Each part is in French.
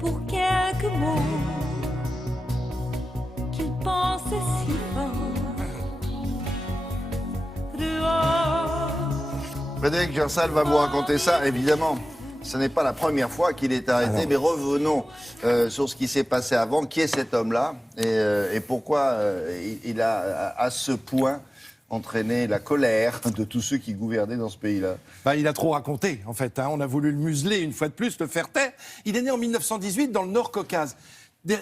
pour quelques mots qu'il pensait si fort dehors. Frédéric Gersal va vous raconter ça, évidemment. Ce n'est pas la première fois qu'il est arrêté, mais revenons sur ce qui s'est passé avant. Qui est cet homme-là et pourquoi il a à ce point entraîné la colère de tous ceux qui gouvernaient dans ce pays-là? Il a trop raconté, en fait. On a voulu le museler une fois de plus, le faire taire. Il est né en 1918 dans le Nord-Caucase.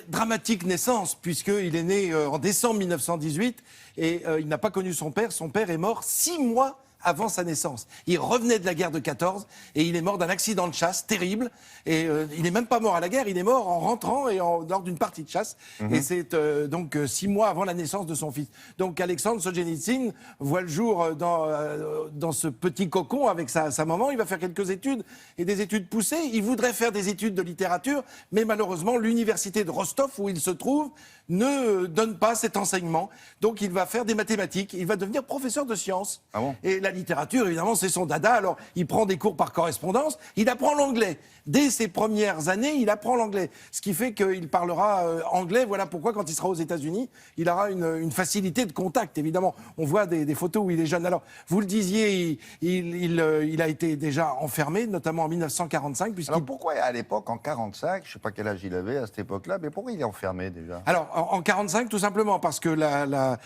Dramatique naissance, puisqu'il est né en décembre 1918 et il n'a pas connu son père. Son père est mort 6 mois avant sa naissance. Il revenait de la guerre de 14 et il est mort d'un accident de chasse terrible. Et il n'est même pas mort à la guerre, il est mort en rentrant et lors d'une partie de chasse. Et c'est donc 6 mois avant la naissance de son fils. Donc Alexandre Solzhenitsyn voit le jour dans ce petit cocon avec sa maman. Il va faire quelques études et des études poussées. Il voudrait faire des études de littérature, mais malheureusement l'université de Rostov où il se trouve ne donne pas cet enseignement. Donc il va faire des mathématiques, il va devenir professeur de sciences. Ah bon? Et la littérature, évidemment, c'est son dada. Alors, il prend des cours par correspondance. Il apprend l'anglais. Dès ses premières années, il apprend l'anglais. Ce qui fait qu'il parlera anglais. Voilà pourquoi, quand il sera aux États-Unis, il aura une facilité de contact, évidemment. On voit des photos où il est jeune. Alors, vous le disiez, il a été déjà enfermé, notamment en 1945. Alors, pourquoi, à l'époque, en 1945, je ne sais pas quel âge il avait à cette époque-là, mais pourquoi il est enfermé, déjà? Alors, en 1945, tout simplement parce que la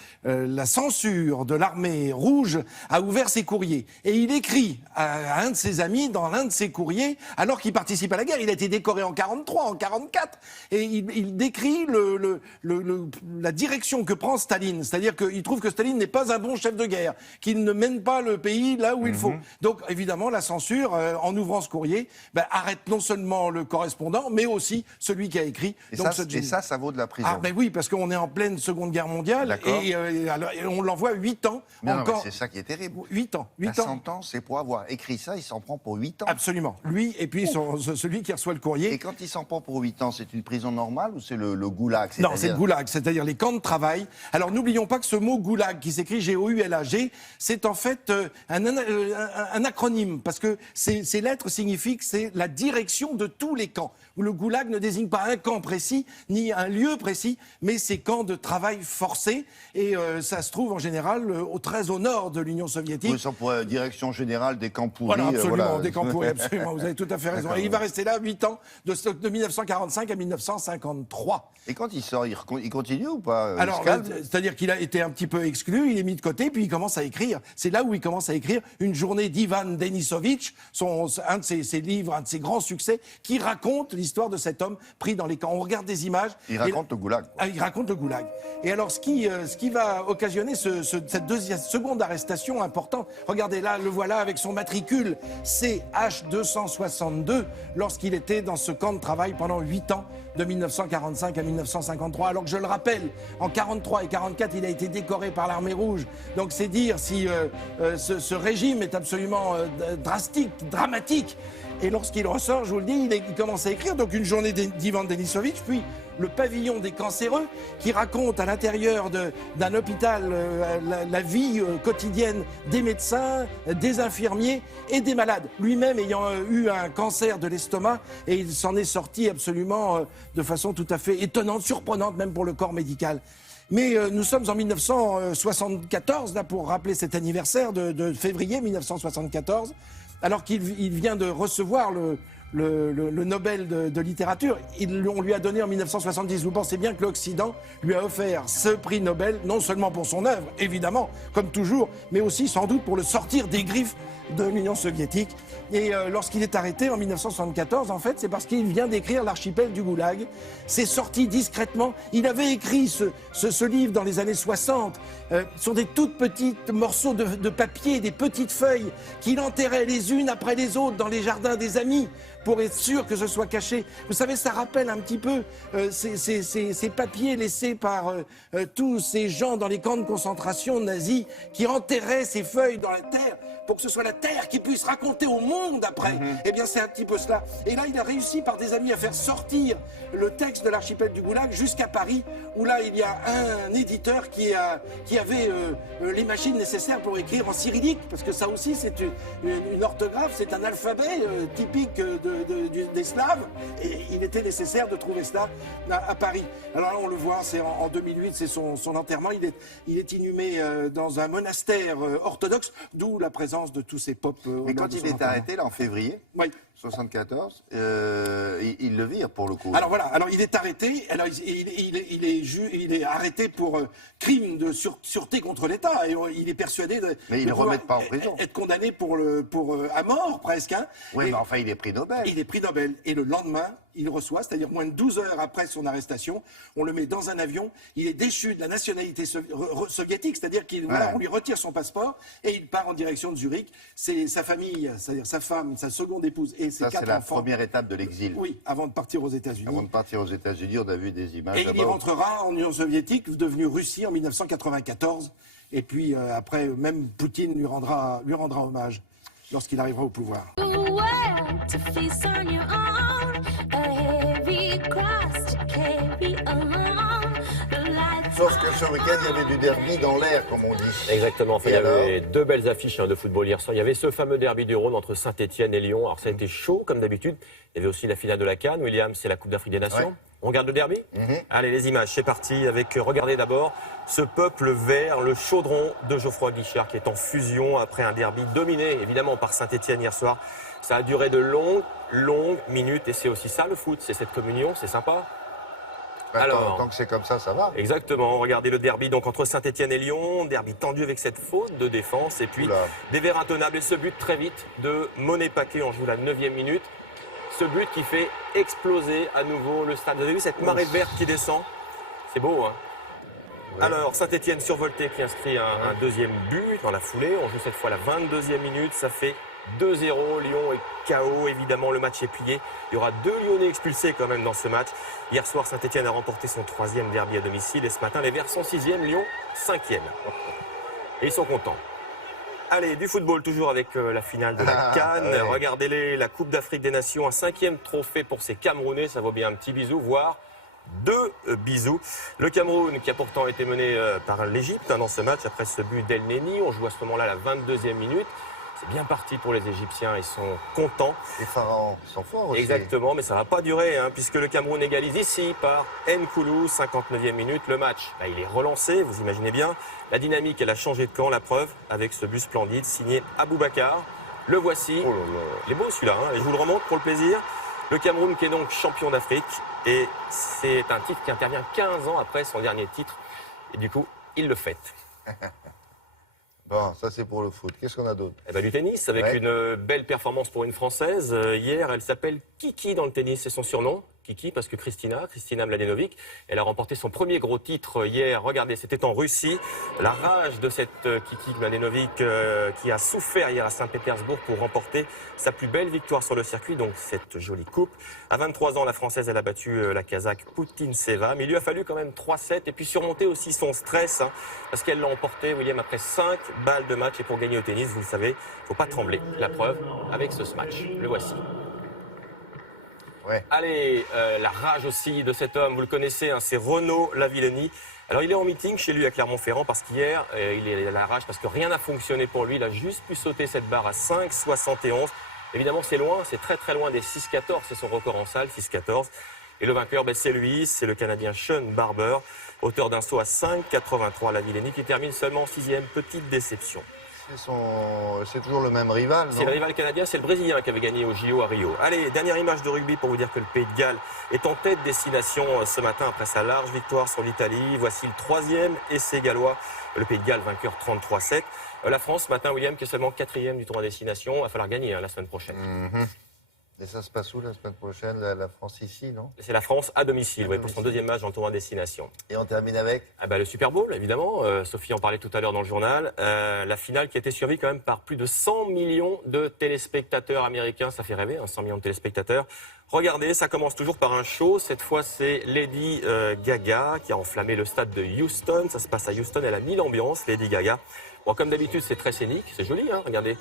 censure de l'armée rouge a ouvert ses courriers. Et il écrit à un de ses amis dans l'un de ses courriers, alors qu'il participe à la guerre. Il a été décoré en 1943, en 1944. Et il décrit la direction que prend Staline. C'est-à-dire qu'il trouve que Staline n'est pas un bon chef de guerre, qu'il ne mène pas le pays là où il faut. Donc, évidemment, la censure, en ouvrant ce courrier, arrête non seulement le correspondant, mais aussi celui qui a écrit. Et, donc, ça vaut de la prison. Ah, ben oui, parce qu'on est en pleine Seconde Guerre mondiale. Et on l'envoie 8 ans. Non, mais c'est ça qui est terrible. 8 ans. 100 ans, c'est pour avoir écrit ça, il s'en prend pour 8 ans. Absolument. Lui, et puis celui qui reçoit le courrier. Et quand il s'en prend pour 8 ans, c'est une prison normale ou c'est le goulag? Non, c'est le goulag, c'est-à-dire les camps de travail. Alors n'oublions pas que ce mot goulag, qui s'écrit G-O-U-L-A-G, c'est en fait un acronyme, parce que ces lettres signifient que c'est la direction de tous les camps. Le goulag ne désigne pas un camp précis, ni un lieu précis, mais ces camps de travail forcés. Et ça se trouve en général très au nord de l'Union soviétique. Oui, ça pourrait direction générale des camps pourris. Voilà, absolument, des camps pourris, absolument. Vous avez tout à fait raison. Et il va rester là 8 ans, de 1945 à 1953. Et quand il sort, il continue ou pas? Alors, c'est-à-dire qu'il a été un petit peu exclu, il est mis de côté, puis il commence à écrire. C'est là où il commence à écrire Une journée d'Ivan Denisovitch, un de ses livres, un de ses grands succès, qui raconte l'histoire de cet homme pris dans les camps. On regarde des images. Il raconte le goulag. Il raconte le goulag. Et alors, ce qui va occasionner cette seconde arrestation importante, regardez là, le voilà avec son matricule CH262, lorsqu'il était dans ce camp de travail pendant 8 ans, de 1945 à 1953. Alors que je le rappelle, en 1943 et 1944, il a été décoré par l'armée rouge. Donc c'est dire si ce régime est absolument drastique, dramatique. Et lorsqu'il ressort, je vous le dis, il commence à écrire donc Une journée d'Ivan Denisovitch, puis Le pavillon des cancéreux, qui raconte à l'intérieur d'un hôpital la vie quotidienne des médecins, des infirmiers et des malades. Lui-même ayant eu un cancer de l'estomac, et il s'en est sorti absolument de façon tout à fait étonnante, surprenante même pour le corps médical. Mais nous sommes en 1974, là, pour rappeler cet anniversaire de février 1974, alors qu'il vient de recevoir le Nobel de littérature. On lui a donné en 1970. Vous pensez bien que l'Occident lui a offert ce prix Nobel, non seulement pour son œuvre, évidemment, comme toujours, mais aussi sans doute pour le sortir des griffes de l'Union soviétique. Et lorsqu'il est arrêté en 1974, en fait, c'est parce qu'il vient d'écrire L'archipel du Goulag. C'est sorti discrètement. Il avait écrit ce livre dans les années 60 sur des toutes petites morceaux de papier, des petites feuilles qu'il enterrait les unes après les autres dans les jardins des amis pour être sûr que ce soit caché. Vous savez, ça rappelle un petit peu ces papiers laissés par tous ces gens dans les camps de concentration nazis qui enterraient ces feuilles dans la terre pour que ce soit la terre qui puisse raconter au monde après. Eh bien, c'est un petit peu cela. Et là, il a réussi par des amis à faire sortir le texte de l'archipel du Goulag jusqu'à Paris, où là, il y a un éditeur qui avait les machines nécessaires pour écrire en cyrillique, parce que ça aussi, c'est une orthographe, c'est un alphabet typique des Slaves, et il était nécessaire de trouver cela à Paris. Alors là, on le voit, c'est en 2008, c'est son enterrement. Il est inhumé dans un monastère orthodoxe, d'où la présence de tous ces popes. Mais quand il est arrêté, là, en février, oui. 74, il le vire pour le coup. Alors voilà, il est arrêté, alors il est arrêté pour crime de sûreté contre l'État, et il est persuadé mais ils ne le remettent pas en prison. Être condamné à mort presque. Hein. Oui, mais enfin il est prix Nobel. Il est prix Nobel, et le lendemain, il reçoit, c'est-à-dire moins de 12 heures après son arrestation, on le met dans un avion, il est déchu de la nationalité soviétique, c'est-à-dire qu'on lui retire son passeport, et il part en direction de Zurich. C'est sa famille, c'est-à-dire sa femme, sa seconde épouse et ses 4 enfants. Ça, c'est la première étape de l'exil. Oui, avant de partir aux États-Unis. Avant de partir aux États-Unis, on a vu des images. Et il y rentrera en Union soviétique, devenu Russie en 1994. Et puis après, même Poutine lui rendra hommage lorsqu'il arrivera au pouvoir. Sauf que ce week-end, il y avait du derby dans l'air, comme on dit. Exactement. Enfin, il y avait deux belles affiches de football hier soir. Il y avait ce fameux derby du Rhône entre Saint-Etienne et Lyon. Alors ça a été chaud, comme d'habitude. Il y avait aussi la finale de la CAN. William, c'est la Coupe d'Afrique des Nations. Ouais. On regarde le derby Allez, les images, c'est parti. Regardez d'abord ce peuple vert, le chaudron de Geoffroy Guichard, qui est en fusion après un derby dominé, évidemment, par Saint-Etienne hier soir. Ça a duré de longues minutes. Et c'est aussi ça, le foot. C'est cette communion, c'est sympa. Alors, tant que c'est comme ça, ça va. Exactement. Regardez le derby donc entre Saint-Etienne et Lyon. Derby tendu avec cette faute de défense. Et puis des verts intenables. Et ce but très vite de Monet Paquet. On joue la 9e minute. Ce but qui fait exploser à nouveau le stade. Vous avez vu cette marée verte qui descend? C'est beau, hein? Ouais. Alors, Saint-Etienne survolté qui inscrit un deuxième but dans la foulée. On joue cette fois la 22e minute. Ça fait 2-0. Lyon est KO. Évidemment, le match est plié. Il y aura 2 Lyonnais expulsés quand même dans ce match. Hier soir, Saint-Etienne a remporté son 3e derby à domicile. Et ce matin, les Verts sont 6e, Lyon 5e. Et ils sont contents. Allez, du football toujours avec la finale de la CAN. Ouais. Regardez-les, la Coupe d'Afrique des Nations, un 5e trophée pour ces Camerounais. Ça vaut bien un petit bisou, voire 2 bisous. Le Cameroun qui a pourtant été mené par l'Égypte dans ce match après ce but d'El Neni. On joue à ce moment-là la 22e minute. C'est bien parti pour les Égyptiens, ils sont contents. Les Pharaons sont forts aussi. Exactement, mais ça ne va pas durer, hein, puisque le Cameroun égalise ici par Nkoulou, 59e minute. Le match, il est relancé, vous imaginez bien. La dynamique, elle a changé de camp, la preuve, avec ce but splendide signé Aboubacar. Le voici. Oh là là. Il est beau celui-là, hein, et je vous le remonte pour le plaisir. Le Cameroun qui est donc champion d'Afrique, et c'est un titre qui intervient 15 ans après son dernier titre. Et du coup, il le fête. Bon, ça c'est pour le foot. Qu'est-ce qu'on a d'autre? Du tennis, avec une belle performance pour une Française. Hier, elle s'appelle Kiki dans le tennis, c'est son surnom. Kiki, parce que Kristina Mladenovic, elle a remporté son premier gros titre hier. Regardez, c'était en Russie. La rage de cette Kiki Mladenovic qui a souffert hier à Saint-Pétersbourg pour remporter sa plus belle victoire sur le circuit, donc cette jolie coupe. À 23 ans, la Française, elle a battu la Kazakh Putintseva, mais il lui a fallu quand même 3-7 et puis surmonter aussi son stress, hein, parce qu'elle l'a emporté, William, après 5 balles de match. Et pour gagner au tennis, vous le savez, il ne faut pas trembler. La preuve avec ce match. Le voici. Ouais. Allez, la rage aussi de cet homme, vous le connaissez, hein, c'est Renaud Lavillenie. Alors il est en meeting chez lui à Clermont-Ferrand parce qu'hier, il a la rage parce que rien n'a fonctionné pour lui. Il a juste pu sauter cette barre à 5,71. Évidemment, c'est loin, c'est très très loin des 6,14. C'est son record en salle, 6,14. Et le vainqueur, c'est lui, c'est le Canadien Sean Barber, auteur d'un saut à 5,83. Lavillenie qui termine seulement 6e, petite déception. C'est toujours le même rival, non? C'est le rival canadien, c'est le Brésilien qui avait gagné au JO à Rio. Allez, dernière image de rugby pour vous dire que le Pays de Galles est en tête destination ce matin après sa large victoire sur l'Italie. Voici le 3e essai gallois. Le Pays de Galles vainqueur 33-7. La France, ce matin, William, qui est seulement 4e du tour à destination. Il va falloir gagner la semaine prochaine. Et ça se passe où la semaine prochaine? La France ici, non? C'est la France à domicile, pour son 2e match dans le tour à destination. Et on termine avec le Super Bowl, évidemment. Sophie en parlait tout à l'heure dans le journal. La finale qui a été suivie quand même par plus de 100 millions de téléspectateurs américains. Ça fait rêver, 100 millions de téléspectateurs. Regardez, ça commence toujours par un show. Cette fois, c'est Lady Gaga qui a enflammé le stade de Houston. Ça se passe à Houston, elle a mis l'ambiance, Lady Gaga. Bon, comme d'habitude, c'est très scénique, c'est joli, hein, regardez.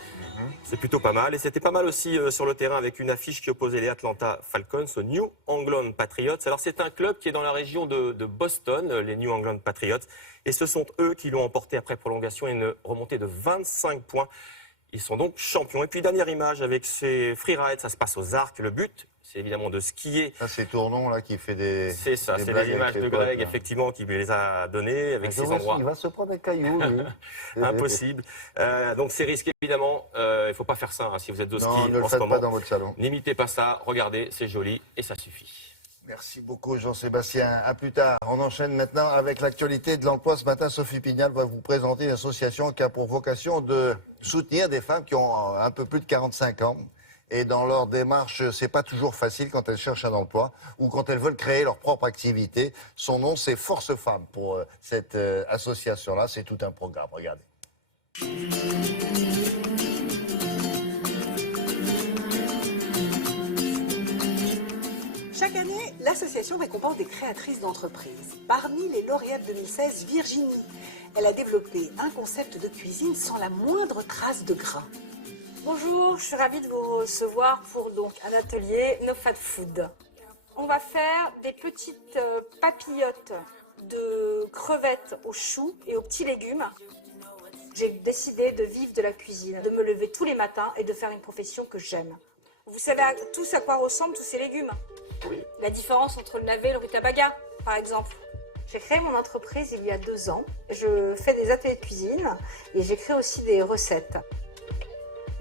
C'est plutôt pas mal. Et c'était pas mal aussi sur le terrain avec une affiche qui opposait les Atlanta Falcons aux New England Patriots. Alors, c'est un club qui est dans la région de Boston, les New England Patriots. Et ce sont eux qui l'ont emporté après prolongation et une remontée de 25 points. Ils sont donc champions. Et puis dernière image avec ces freerides, ça se passe aux Arcs. Le but, c'est évidemment de skier. Ça, c'est Tournon là qui fait des. C'est ça, des c'est blagues les images avec de les Greg, potes, là. effectivement, qui les a données avec ces endroits. Il va se prendre un caillou, lui. Impossible. Donc c'est risqué, évidemment. Il ne faut pas faire ça hein, si vous êtes au ski Non, ne le en ce faites moment. pas dans votre salon. N'imitez pas ça. Regardez, c'est joli et ça suffit. Merci beaucoup Jean-Sébastien. À plus tard. On enchaîne maintenant avec l'actualité de l'emploi. Ce matin, Sophie Pignal va vous présenter une association qui a pour vocation de soutenir des femmes qui ont un peu plus de 45 ans. Et dans leur démarche, c'est pas toujours facile quand elles cherchent un emploi ou quand elles veulent créer leur propre activité. Son nom, c'est Force Femmes pour cette association-là. C'est tout un programme. Regardez. Chaque année, l'association récompense des créatrices d'entreprises. Parmi les lauréates 2016, Virginie. Elle a développé un concept de cuisine sans la moindre trace de gras. Bonjour, je suis ravie de vous recevoir pour donc un atelier No Fat Food. On va faire des petites papillotes de crevettes aux choux et aux petits légumes. J'ai décidé de vivre de la cuisine, de me lever tous les matins et de faire une profession que j'aime. Vous savez tous à quoi ressemblent tous ces légumes? Oui. La différence entre le navet et le rutabaga, par exemple. J'ai créé mon entreprise il y a 2 ans. Je fais des ateliers de cuisine et j'écris aussi des recettes.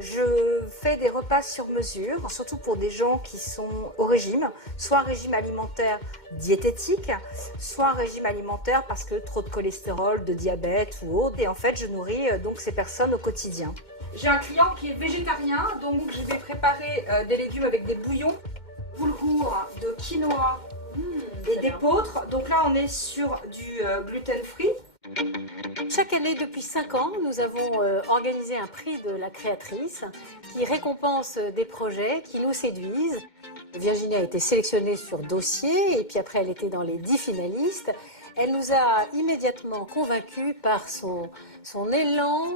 Je fais des repas sur mesure, surtout pour des gens qui sont au régime, soit un régime alimentaire diététique, soit un régime alimentaire parce que trop de cholestérol, de diabète ou autre. Et en fait, je nourris donc ces personnes au quotidien. J'ai un client qui est végétarien, donc je vais préparer des légumes avec des bouillons, boulgour, de quinoa et d'épeautre. Donc là, on est sur du gluten-free. Chaque année, depuis 5 ans, nous avons organisé un prix de la créatrice qui récompense des projets qui nous séduisent. Virginie a été sélectionnée sur dossier et puis après elle était dans les 10 finalistes. Elle nous a immédiatement convaincus par son élan,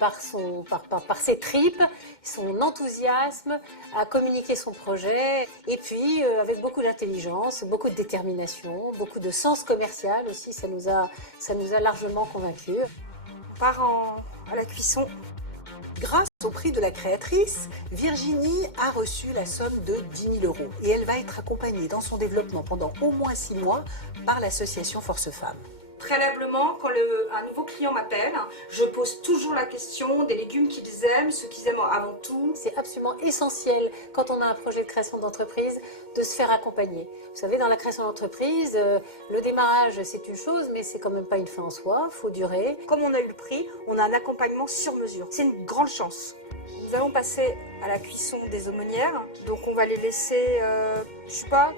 par ses tripes, son enthousiasme à communiquer son projet et puis avec beaucoup d'intelligence, beaucoup de détermination, beaucoup de sens commercial aussi, ça nous a largement convaincus. On part à la cuisson. Grâce au prix de la créatrice, Virginie a reçu la somme de 10 000 € et elle va être accompagnée dans son développement pendant au moins 6 mois par l'association Force Femmes. Préalablement, quand un nouveau client m'appelle, je pose toujours la question des légumes qu'ils aiment, ce qu'ils aiment avant tout. C'est absolument essentiel quand on a un projet de création d'entreprise de se faire accompagner. Vous savez, dans la création d'entreprise, le démarrage c'est une chose, mais c'est quand même pas une fin en soi, il faut durer. Comme on a eu le prix, on a un accompagnement sur mesure. C'est une grande chance. Nous allons passer à la cuisson des aumônières, donc on va les laisser, je sais pas,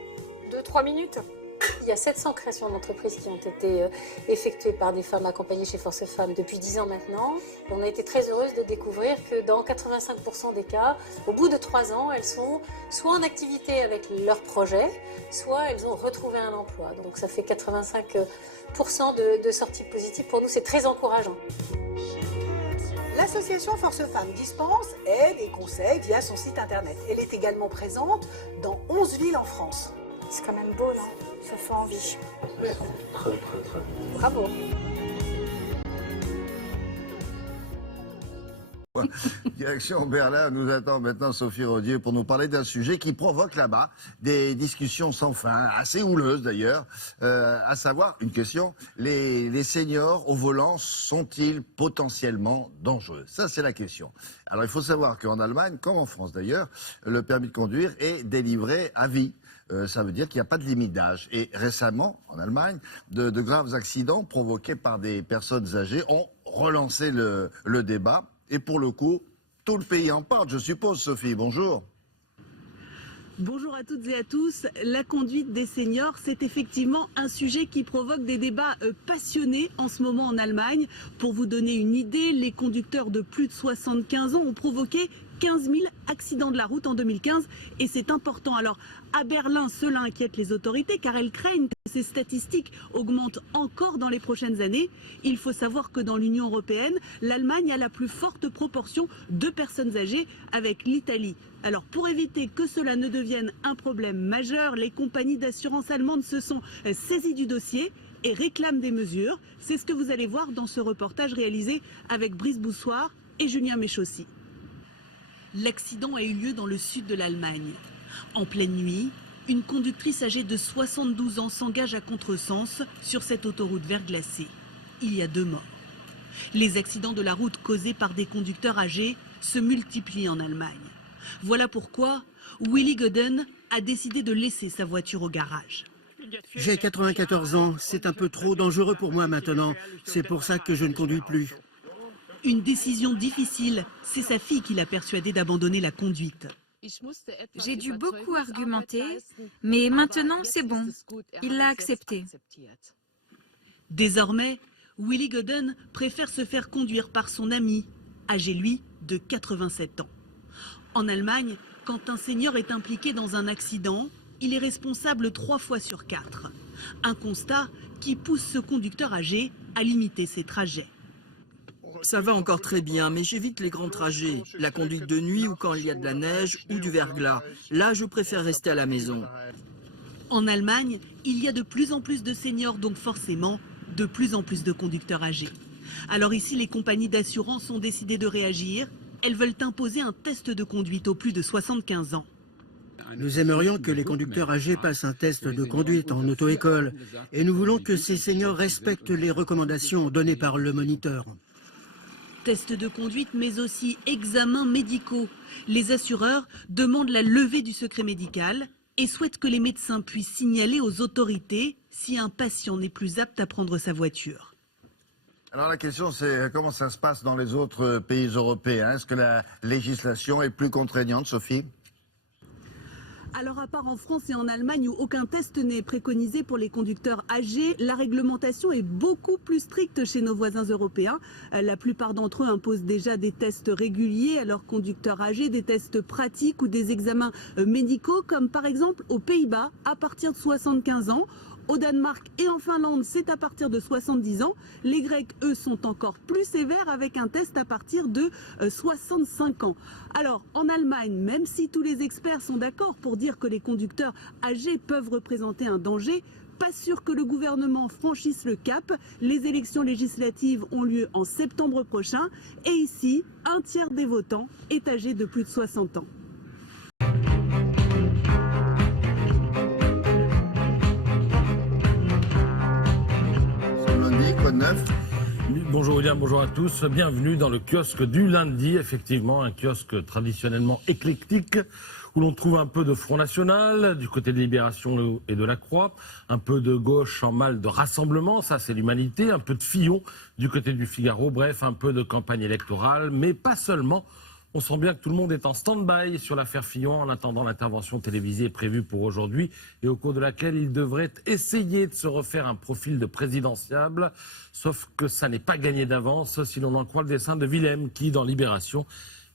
2-3 minutes. Il y a 700 créations d'entreprises qui ont été effectuées par des femmes accompagnées chez Force Femmes depuis 10 ans maintenant. Et on a été très heureuse de découvrir que dans 85% des cas, au bout de 3 ans, elles sont soit en activité avec leur projet, soit elles ont retrouvé un emploi. Donc ça fait 85% de sorties positives. Pour nous, c'est très encourageant. L'association Force Femmes dispense aide et conseils via son site internet. Elle est également présente dans 11 villes en France. C'est quand même beau, non? Ça fait envie. Très. Bravo. Direction Berlin, nous attend maintenant Sophie Rodier pour nous parler d'un sujet qui provoque là-bas des discussions sans fin, assez houleuses d'ailleurs, à savoir une question, les seniors au volant sont-ils potentiellement dangereux? Ça c'est la question. Alors il faut savoir qu'en Allemagne, comme en France d'ailleurs, le permis de conduire est délivré à vie. Ça veut dire qu'il n'y a pas de limite d'âge. Et récemment, en Allemagne, de graves accidents provoqués par des personnes âgées ont relancé le débat. Et pour le coup, tout le pays en parle, je suppose, Sophie. Bonjour. Bonjour à toutes et à tous. La conduite des seniors, c'est effectivement un sujet qui provoque des débats passionnés en ce moment en Allemagne. Pour vous donner une idée, les conducteurs de plus de 75 ans ont provoqué 15 000 accidents de la route en 2015 et c'est important. Alors à Berlin, cela inquiète les autorités car elles craignent que ces statistiques augmentent encore dans les prochaines années. Il faut savoir que dans l'Union européenne, l'Allemagne a la plus forte proportion de personnes âgées avec l'Italie. Alors pour éviter que cela ne devienne un problème majeur, les compagnies d'assurance allemandes se sont saisies du dossier et réclament des mesures. C'est ce que vous allez voir dans ce reportage réalisé avec Brice Boussoir et Julien Méchaussy. L'accident a eu lieu dans le sud de l'Allemagne. En pleine nuit, une conductrice âgée de 72 ans s'engage à contresens sur cette autoroute verglacée. Il y a 2 morts. Les accidents de la route causés par des conducteurs âgés se multiplient en Allemagne. Voilà pourquoi Willy Godden a décidé de laisser sa voiture au garage. J'ai 94 ans, c'est un peu trop dangereux pour moi maintenant. C'est pour ça que je ne conduis plus. Une décision difficile, c'est sa fille qui l'a persuadé d'abandonner la conduite. J'ai dû beaucoup argumenter, mais maintenant c'est bon. Il l'a accepté. Désormais, Willy Godden préfère se faire conduire par son ami, âgé lui de 87 ans. En Allemagne, quand un senior est impliqué dans un accident, il est responsable 3 fois sur 4. Un constat qui pousse ce conducteur âgé à limiter ses trajets. Ça va encore très bien, mais j'évite les grands trajets. La conduite de nuit ou quand il y a de la neige ou du verglas. Là, je préfère rester à la maison. En Allemagne, il y a de plus en plus de seniors, donc forcément, de plus en plus de conducteurs âgés. Alors ici, les compagnies d'assurance ont décidé de réagir. Elles veulent imposer un test de conduite aux plus de 75 ans. Nous aimerions que les conducteurs âgés passent un test de conduite en auto-école. Et nous voulons que ces seniors respectent les recommandations données par le moniteur. Tests de conduite, mais aussi examens médicaux. Les assureurs demandent la levée du secret médical et souhaitent que les médecins puissent signaler aux autorités si un patient n'est plus apte à prendre sa voiture. Alors la question c'est comment ça se passe dans les autres pays européens? Est-ce que la législation est plus contraignante, Sophie? Alors à part en France et en Allemagne où aucun test n'est préconisé pour les conducteurs âgés, la réglementation est beaucoup plus stricte chez nos voisins européens. La plupart d'entre eux imposent déjà des tests réguliers à leurs conducteurs âgés, des tests pratiques ou des examens médicaux comme par exemple aux Pays-Bas à partir de 75 ans. Au Danemark et en Finlande, c'est à partir de 70 ans. Les Grecs, eux, sont encore plus sévères avec un test à partir de 65 ans. Alors, en Allemagne, même si tous les experts sont d'accord pour dire que les conducteurs âgés peuvent représenter un danger, pas sûr que le gouvernement franchisse le cap. Les élections législatives ont lieu en septembre prochain. Et ici, un tiers des votants est âgé de plus de 60 ans. Bonjour William, bonjour à tous. Bienvenue dans le kiosque du lundi. Effectivement, un kiosque traditionnellement éclectique où l'on trouve un peu de Front National, du côté de Libération et de la Croix, un peu de gauche en mal de rassemblement, ça c'est l'humanité, un peu de Fillon du côté du Figaro, bref, un peu de campagne électorale, mais pas seulement. On sent bien que tout le monde est en stand-by sur l'affaire Fillon en attendant l'intervention télévisée prévue pour aujourd'hui et au cours de laquelle il devrait essayer de se refaire un profil de présidentiable. Sauf que ça n'est pas gagné d'avance si l'on en croit le dessin de Willem qui, dans Libération,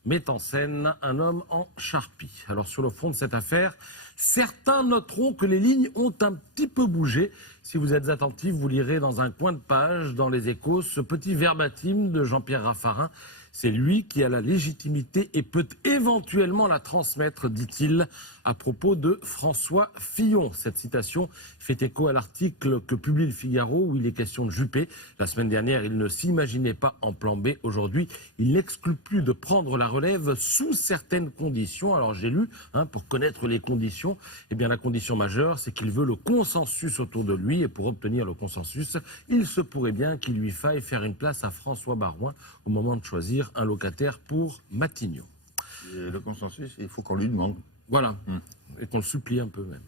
met en scène un homme en charpie. Alors sur le fond de cette affaire, certains noteront que les lignes ont un petit peu bougé. Si vous êtes attentifs, vous lirez dans un coin de page, dans les Échos, ce petit verbatim de Jean-Pierre Raffarin. C'est lui qui a la légitimité et peut éventuellement la transmettre, dit-il, à propos de François Fillon. Cette citation fait écho à l'article que publie le Figaro où il est question de Juppé. La semaine dernière, il ne s'imaginait pas en plan B. Aujourd'hui, il n'exclut plus de prendre la relève sous certaines conditions. Alors j'ai lu, pour connaître les conditions, eh bien la condition majeure, c'est qu'il veut le consensus autour de lui. Et pour obtenir le consensus, il se pourrait bien qu'il lui faille faire une place à François Baroin au moment de choisir un locataire pour Matignon. Et le consensus, il faut qu'on lui demande. Voilà, et qu'on le supplie un peu même.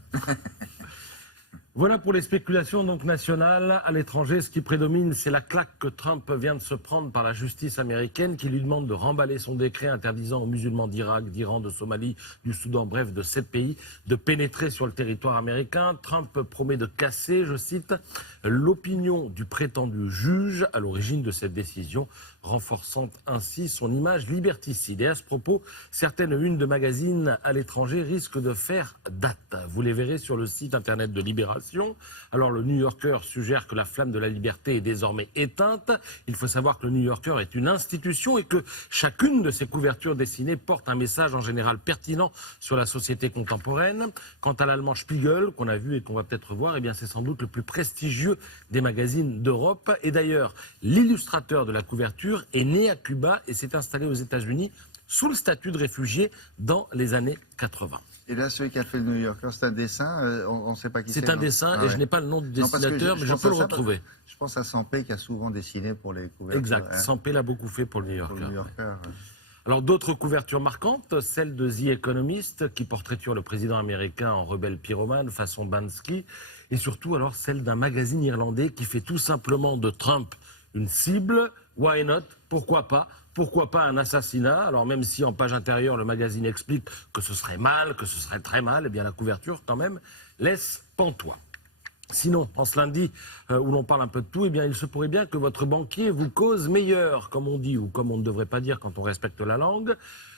Voilà pour les spéculations donc nationales. À l'étranger, ce qui prédomine, c'est la claque que Trump vient de se prendre par la justice américaine qui lui demande de remballer son décret interdisant aux musulmans d'Irak, d'Iran, de Somalie, du Soudan, bref, de 7 pays, de pénétrer sur le territoire américain. Trump promet de casser, je cite, l'opinion du prétendu juge à l'origine de cette décision, renforçant ainsi son image liberticide. Et à ce propos, certaines unes de magazines à l'étranger risquent de faire date. Vous les verrez sur le site internet de Libération. Alors le New Yorker suggère que la flamme de la liberté est désormais éteinte. Il faut savoir que le New Yorker est une institution et que chacune de ses couvertures dessinées porte un message en général pertinent sur la société contemporaine. Quant à l'allemand Spiegel, qu'on a vu et qu'on va peut-être voir, eh bien c'est sans doute le plus prestigieux des magazines d'Europe. Et d'ailleurs, l'illustrateur de la couverture est né à Cuba et s'est installé aux États-Unis sous le statut de réfugié dans les années 80. Et là, celui qui a fait le New Yorker, c'est un dessin, on ne sait pas qui c'est. C'est un dessin, et je n'ai pas le nom du dessinateur, mais je peux le retrouver. Je pense à Sampé qui a souvent dessiné pour les couvertures. Exact, Sampé l'a beaucoup fait pour le New Yorker. Pour le New Yorker. Alors d'autres couvertures marquantes, celle de The Economist qui portraiture le président américain en rebelle pyromane façon Bansky, et surtout alors celle d'un magazine irlandais qui fait tout simplement de Trump une cible. Why not? Pourquoi pas? Pourquoi pas un assassinat? Alors même si en page intérieure le magazine explique que ce serait mal, que ce serait très mal, eh bien la couverture quand même laisse pantois. Sinon, en ce lundi où l'on parle un peu de tout, eh bien, il se pourrait bien que votre banquier vous cause meilleur, comme on dit, ou comme on ne devrait pas dire quand on respecte la langue.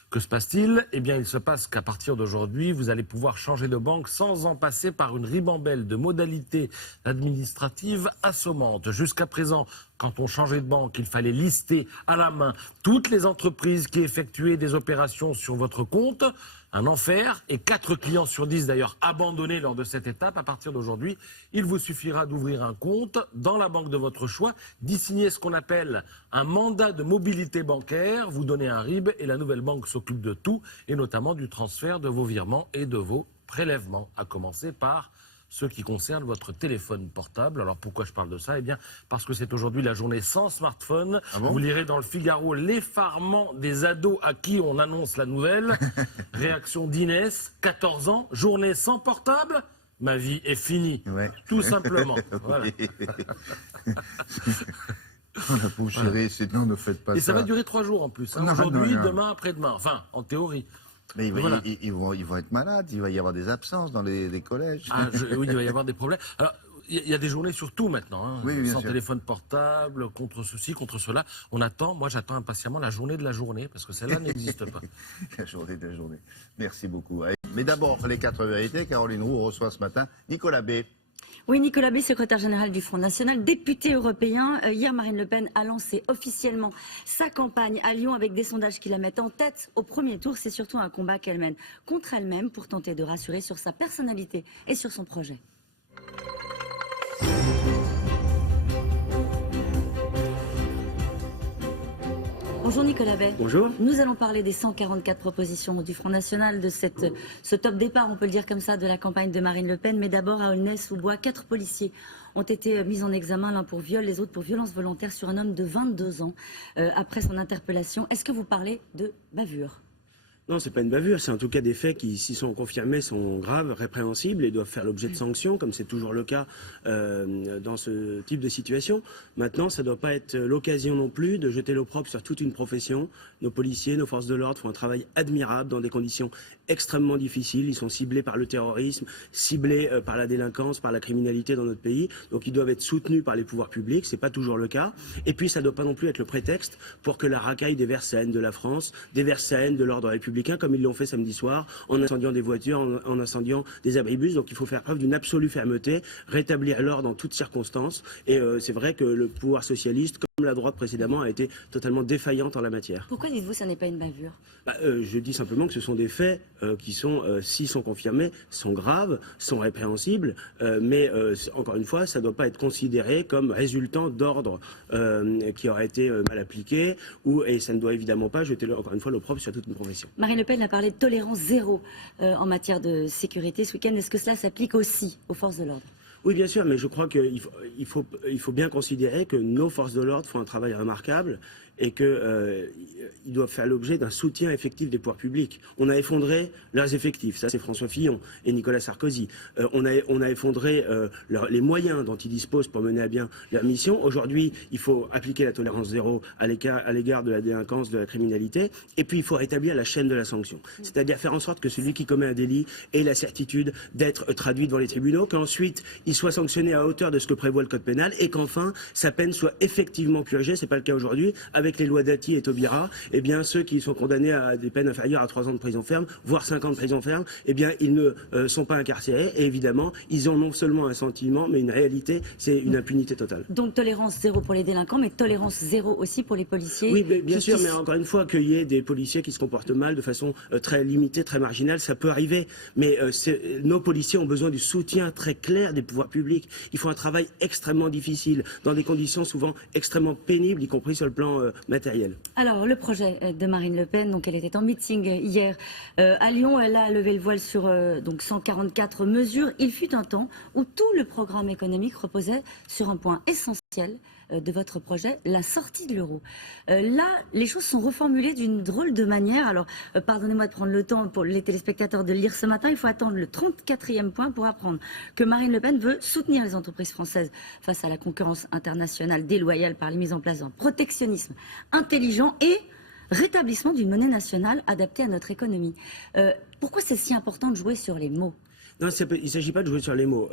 Que se passe-t-il? Eh bien, il se passe qu'à partir d'aujourd'hui, vous allez pouvoir changer de banque sans en passer par une ribambelle de modalités administratives assommantes. Jusqu'à présent, quand on changeait de banque, il fallait lister à la main toutes les entreprises qui effectuaient des opérations sur votre compte. Un enfer, et 4 clients sur 10 d'ailleurs abandonnés lors de cette étape. À partir d'aujourd'hui, il vous suffira d'ouvrir un compte dans la banque de votre choix, d'y signer ce qu'on appelle un mandat de mobilité bancaire, vous donnez un RIB et la nouvelle banque s'occupe de tout, et notamment du transfert de vos virements et de vos prélèvements, à commencer par ceux qui concernent votre téléphone portable. Alors pourquoi je parle de ça? Eh bien parce que c'est aujourd'hui la journée sans smartphone. Ah bon? Vous lirez dans le Figaro l'effarement des ados à qui on annonce la nouvelle. Réaction d'Inès, 14 ans, journée sans portable. Ma vie est finie, tout simplement. Voilà. On a beau chérie, sinon ne faites pas ça. Et ça va durer 3 jours en plus. Hein. Aujourd'hui, demain, après-demain. Enfin, en théorie. Mais ils vont être malades, il va y avoir des absences dans les collèges. Oui, il va y avoir des problèmes. Alors, il y a des journées sur tout maintenant, hein, oui, sans sûr. téléphone portable, contre ceci, contre cela. Moi j'attends impatiemment la journée de la journée, parce que celle-là n'existe pas. La journée de la journée. Merci beaucoup. Mais d'abord, les 4 vérités, Caroline Roux reçoit ce matin Nicolas B. Oui, Nicolas B, secrétaire général du Front National, député européen. Hier, Marine Le Pen a lancé officiellement sa campagne à Lyon avec des sondages qui la mettent en tête au premier tour. C'est surtout un combat qu'elle mène contre elle-même pour tenter de rassurer sur sa personnalité et sur son projet. Bonjour Nicolas Bay. Bonjour. Nous allons parler des 144 propositions du Front National, de ce top départ, on peut le dire comme ça, de la campagne de Marine Le Pen. Mais d'abord, à Aulnay-sous-Bois, 4 policiers ont été mis en examen, l'un pour viol, les autres pour violence volontaire sur un homme de 22 ans après son interpellation. Est-ce que vous parlez de bavure ? Non, c'est pas une bavure, c'est en tout cas des faits qui, s'ils sont confirmés, sont graves, répréhensibles et doivent faire l'objet de sanctions, comme c'est toujours le cas dans ce type de situation. Maintenant, ça ne doit pas être l'occasion non plus de jeter l'opprobre sur toute une profession. Nos policiers, nos forces de l'ordre font un travail admirable dans des conditions extrêmement difficiles. Ils sont ciblés par le terrorisme, ciblés par la délinquance, par la criminalité dans notre pays. Donc ils doivent être soutenus par les pouvoirs publics, c'est pas toujours le cas. Et puis ça ne doit pas non plus être le prétexte pour que la racaille déverse sa haine de la France, déverse sa haine de l'ordre républicain, comme ils l'ont fait samedi soir, en incendiant des voitures, en incendiant des abribus. Donc il faut faire preuve d'une absolue fermeté, rétablir l'ordre en toutes circonstances. Et c'est vrai que le pouvoir socialiste, comme la droite précédemment, a été totalement défaillante en la matière. Pourquoi dites-vous que ça n'est pas une bavure ? Je dis simplement que ce sont des faits qui sont, s'ils sont confirmés, sont graves, sont répréhensibles, mais encore une fois, ça ne doit pas être considéré comme résultant d'ordre qui aurait été mal appliqué, et ça ne doit évidemment pas jeter encore une fois l'opprobre sur toute une profession. Marine Le Pen a parlé de tolérance zéro en matière de sécurité ce week-end. Est-ce que cela s'applique aussi aux forces de l'ordre ? Oui, bien sûr, mais je crois qu'il faut bien considérer que nos forces de l'ordre font un travail remarquable et qu'ils doivent faire l'objet d'un soutien effectif des pouvoirs publics. On a effondré leurs effectifs, ça c'est François Fillon et Nicolas Sarkozy. On a effondré les moyens dont ils disposent pour mener à bien leur mission. Aujourd'hui, il faut appliquer la tolérance zéro à l'égard de la délinquance, de la criminalité, et puis il faut rétablir la chaîne de la sanction. C'est-à-dire faire en sorte que celui qui commet un délit ait la certitude d'être traduit devant les tribunaux, qu'ensuite il soit sanctionné à hauteur de ce que prévoit le code pénal, et qu'enfin sa peine soit effectivement purgée. C'est pas le cas aujourd'hui. Avec les lois Dati et Taubira, eh bien, ceux qui sont condamnés à des peines inférieures à 3 ans de prison ferme, voire 5 ans de prison ferme, eh bien, ils ne sont pas incarcérés. Et évidemment, ils ont non seulement un sentiment, mais une réalité, c'est une impunité totale. Donc tolérance zéro pour les délinquants, mais tolérance zéro aussi pour les policiers. Oui, bien sûr, mais encore une fois, qu'il y ait des policiers qui se comportent mal de façon très limitée, très marginale, ça peut arriver. Mais nos policiers ont besoin du soutien très clair des pouvoirs publics. Ils font un travail extrêmement difficile, dans des conditions souvent extrêmement pénibles, y compris sur le plan matériel. Alors, le projet de Marine Le Pen, donc elle était en meeting hier à Lyon, elle a levé le voile sur donc 144 mesures. Il fut un temps où tout le programme économique reposait sur un point essentiel de votre projet, la sortie de l'euro. Là, les choses sont reformulées d'une drôle de manière. Alors, pardonnez-moi de prendre le temps pour les téléspectateurs de lire ce matin. Il faut attendre le 34e point pour apprendre que Marine Le Pen veut soutenir les entreprises françaises face à la concurrence internationale déloyale par la mise en place d'un protectionnisme intelligent et rétablissement d'une monnaie nationale adaptée à notre économie. Pourquoi c'est si important de jouer sur les mots ? Non, il ne s'agit pas de jouer sur les mots.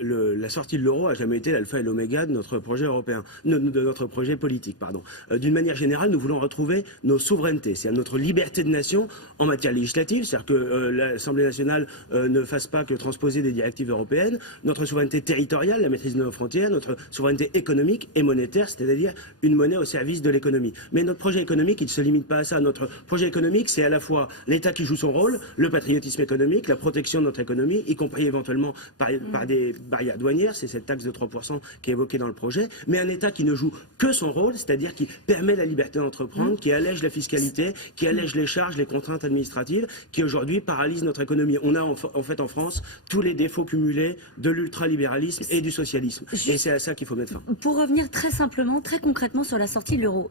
La sortie de l'euro a jamais été l'alpha et l'oméga de notre projet européen, de notre projet politique, pardon. D'une manière générale, nous voulons retrouver nos souverainetés, c'est-à-dire notre liberté de nation en matière législative, c'est-à-dire que l'Assemblée nationale ne fasse pas que transposer des directives européennes, notre souveraineté territoriale, la maîtrise de nos frontières, notre souveraineté économique et monétaire, c'est-à-dire une monnaie au service de l'économie. Mais notre projet économique, il ne se limite pas à ça. Notre projet économique, c'est à la fois l'État qui joue son rôle, le patriotisme économique, la protection de notre économie, y compris éventuellement par des barrières douanières, c'est cette taxe de 3% qui est évoquée dans le projet, mais un État qui ne joue que son rôle, c'est-à-dire qui permet la liberté d'entreprendre, qui allège la fiscalité, qui allège les charges, les contraintes administratives, qui aujourd'hui paralysent notre économie. On a en fait en France tous les défauts cumulés de l'ultralibéralisme et du socialisme. Et c'est à ça qu'il faut mettre fin. Pour revenir très simplement, très concrètement sur la sortie de l'euro,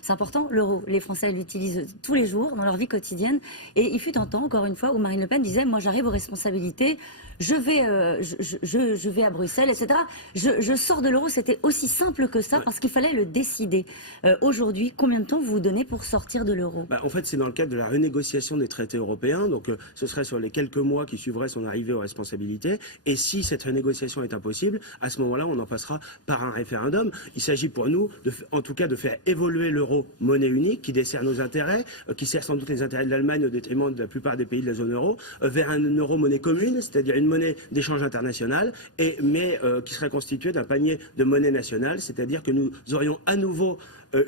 c'est important, l'euro, les Français l'utilisent tous les jours dans leur vie quotidienne, et il fut un temps, encore une fois, où Marine Le Pen disait « moi j'arrive aux responsabilités, je vais à Bruxelles, etc. Je sors de l'euro, c'était aussi simple que ça parce qu'il fallait le décider. Aujourd'hui, combien de temps vous donnez pour sortir de l'euro ? En fait, c'est dans le cadre de la renégociation des traités européens. Donc, ce serait sur les quelques mois qui suivraient son arrivée aux responsabilités. Et si cette renégociation est impossible, à ce moment-là, on en passera par un référendum. Il s'agit pour nous, en tout cas, de faire évoluer l'euro monnaie unique qui dessert nos intérêts, qui sert sans doute les intérêts de l'Allemagne au détriment de la plupart des pays de la zone euro, vers une euro monnaie commune, c'est-à-dire une monnaie d'échange international, mais qui serait constituée d'un panier de monnaie nationale, c'est-à-dire que nous aurions à nouveau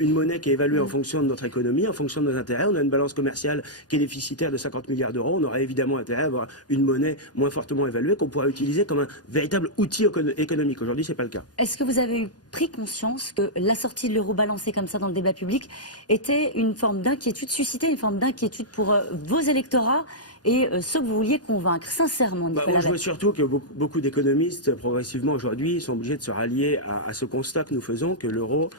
une monnaie qui est évaluée en fonction de notre économie, en fonction de nos intérêts. On a une balance commerciale qui est déficitaire de 50 milliards d'euros. On aurait évidemment intérêt à avoir une monnaie moins fortement évaluée qu'on pourra utiliser comme un véritable outil économique. Aujourd'hui, ce n'est pas le cas. Est-ce que vous avez pris conscience que la sortie de l'euro balancée comme ça dans le débat public était une forme d'inquiétude, suscitait une forme d'inquiétude pour vos électorats et ceux que vous vouliez convaincre, sincèrement, Nicolas Je vois surtout que beaucoup d'économistes, progressivement aujourd'hui, sont obligés de se rallier à ce constat que nous faisons, que l'euro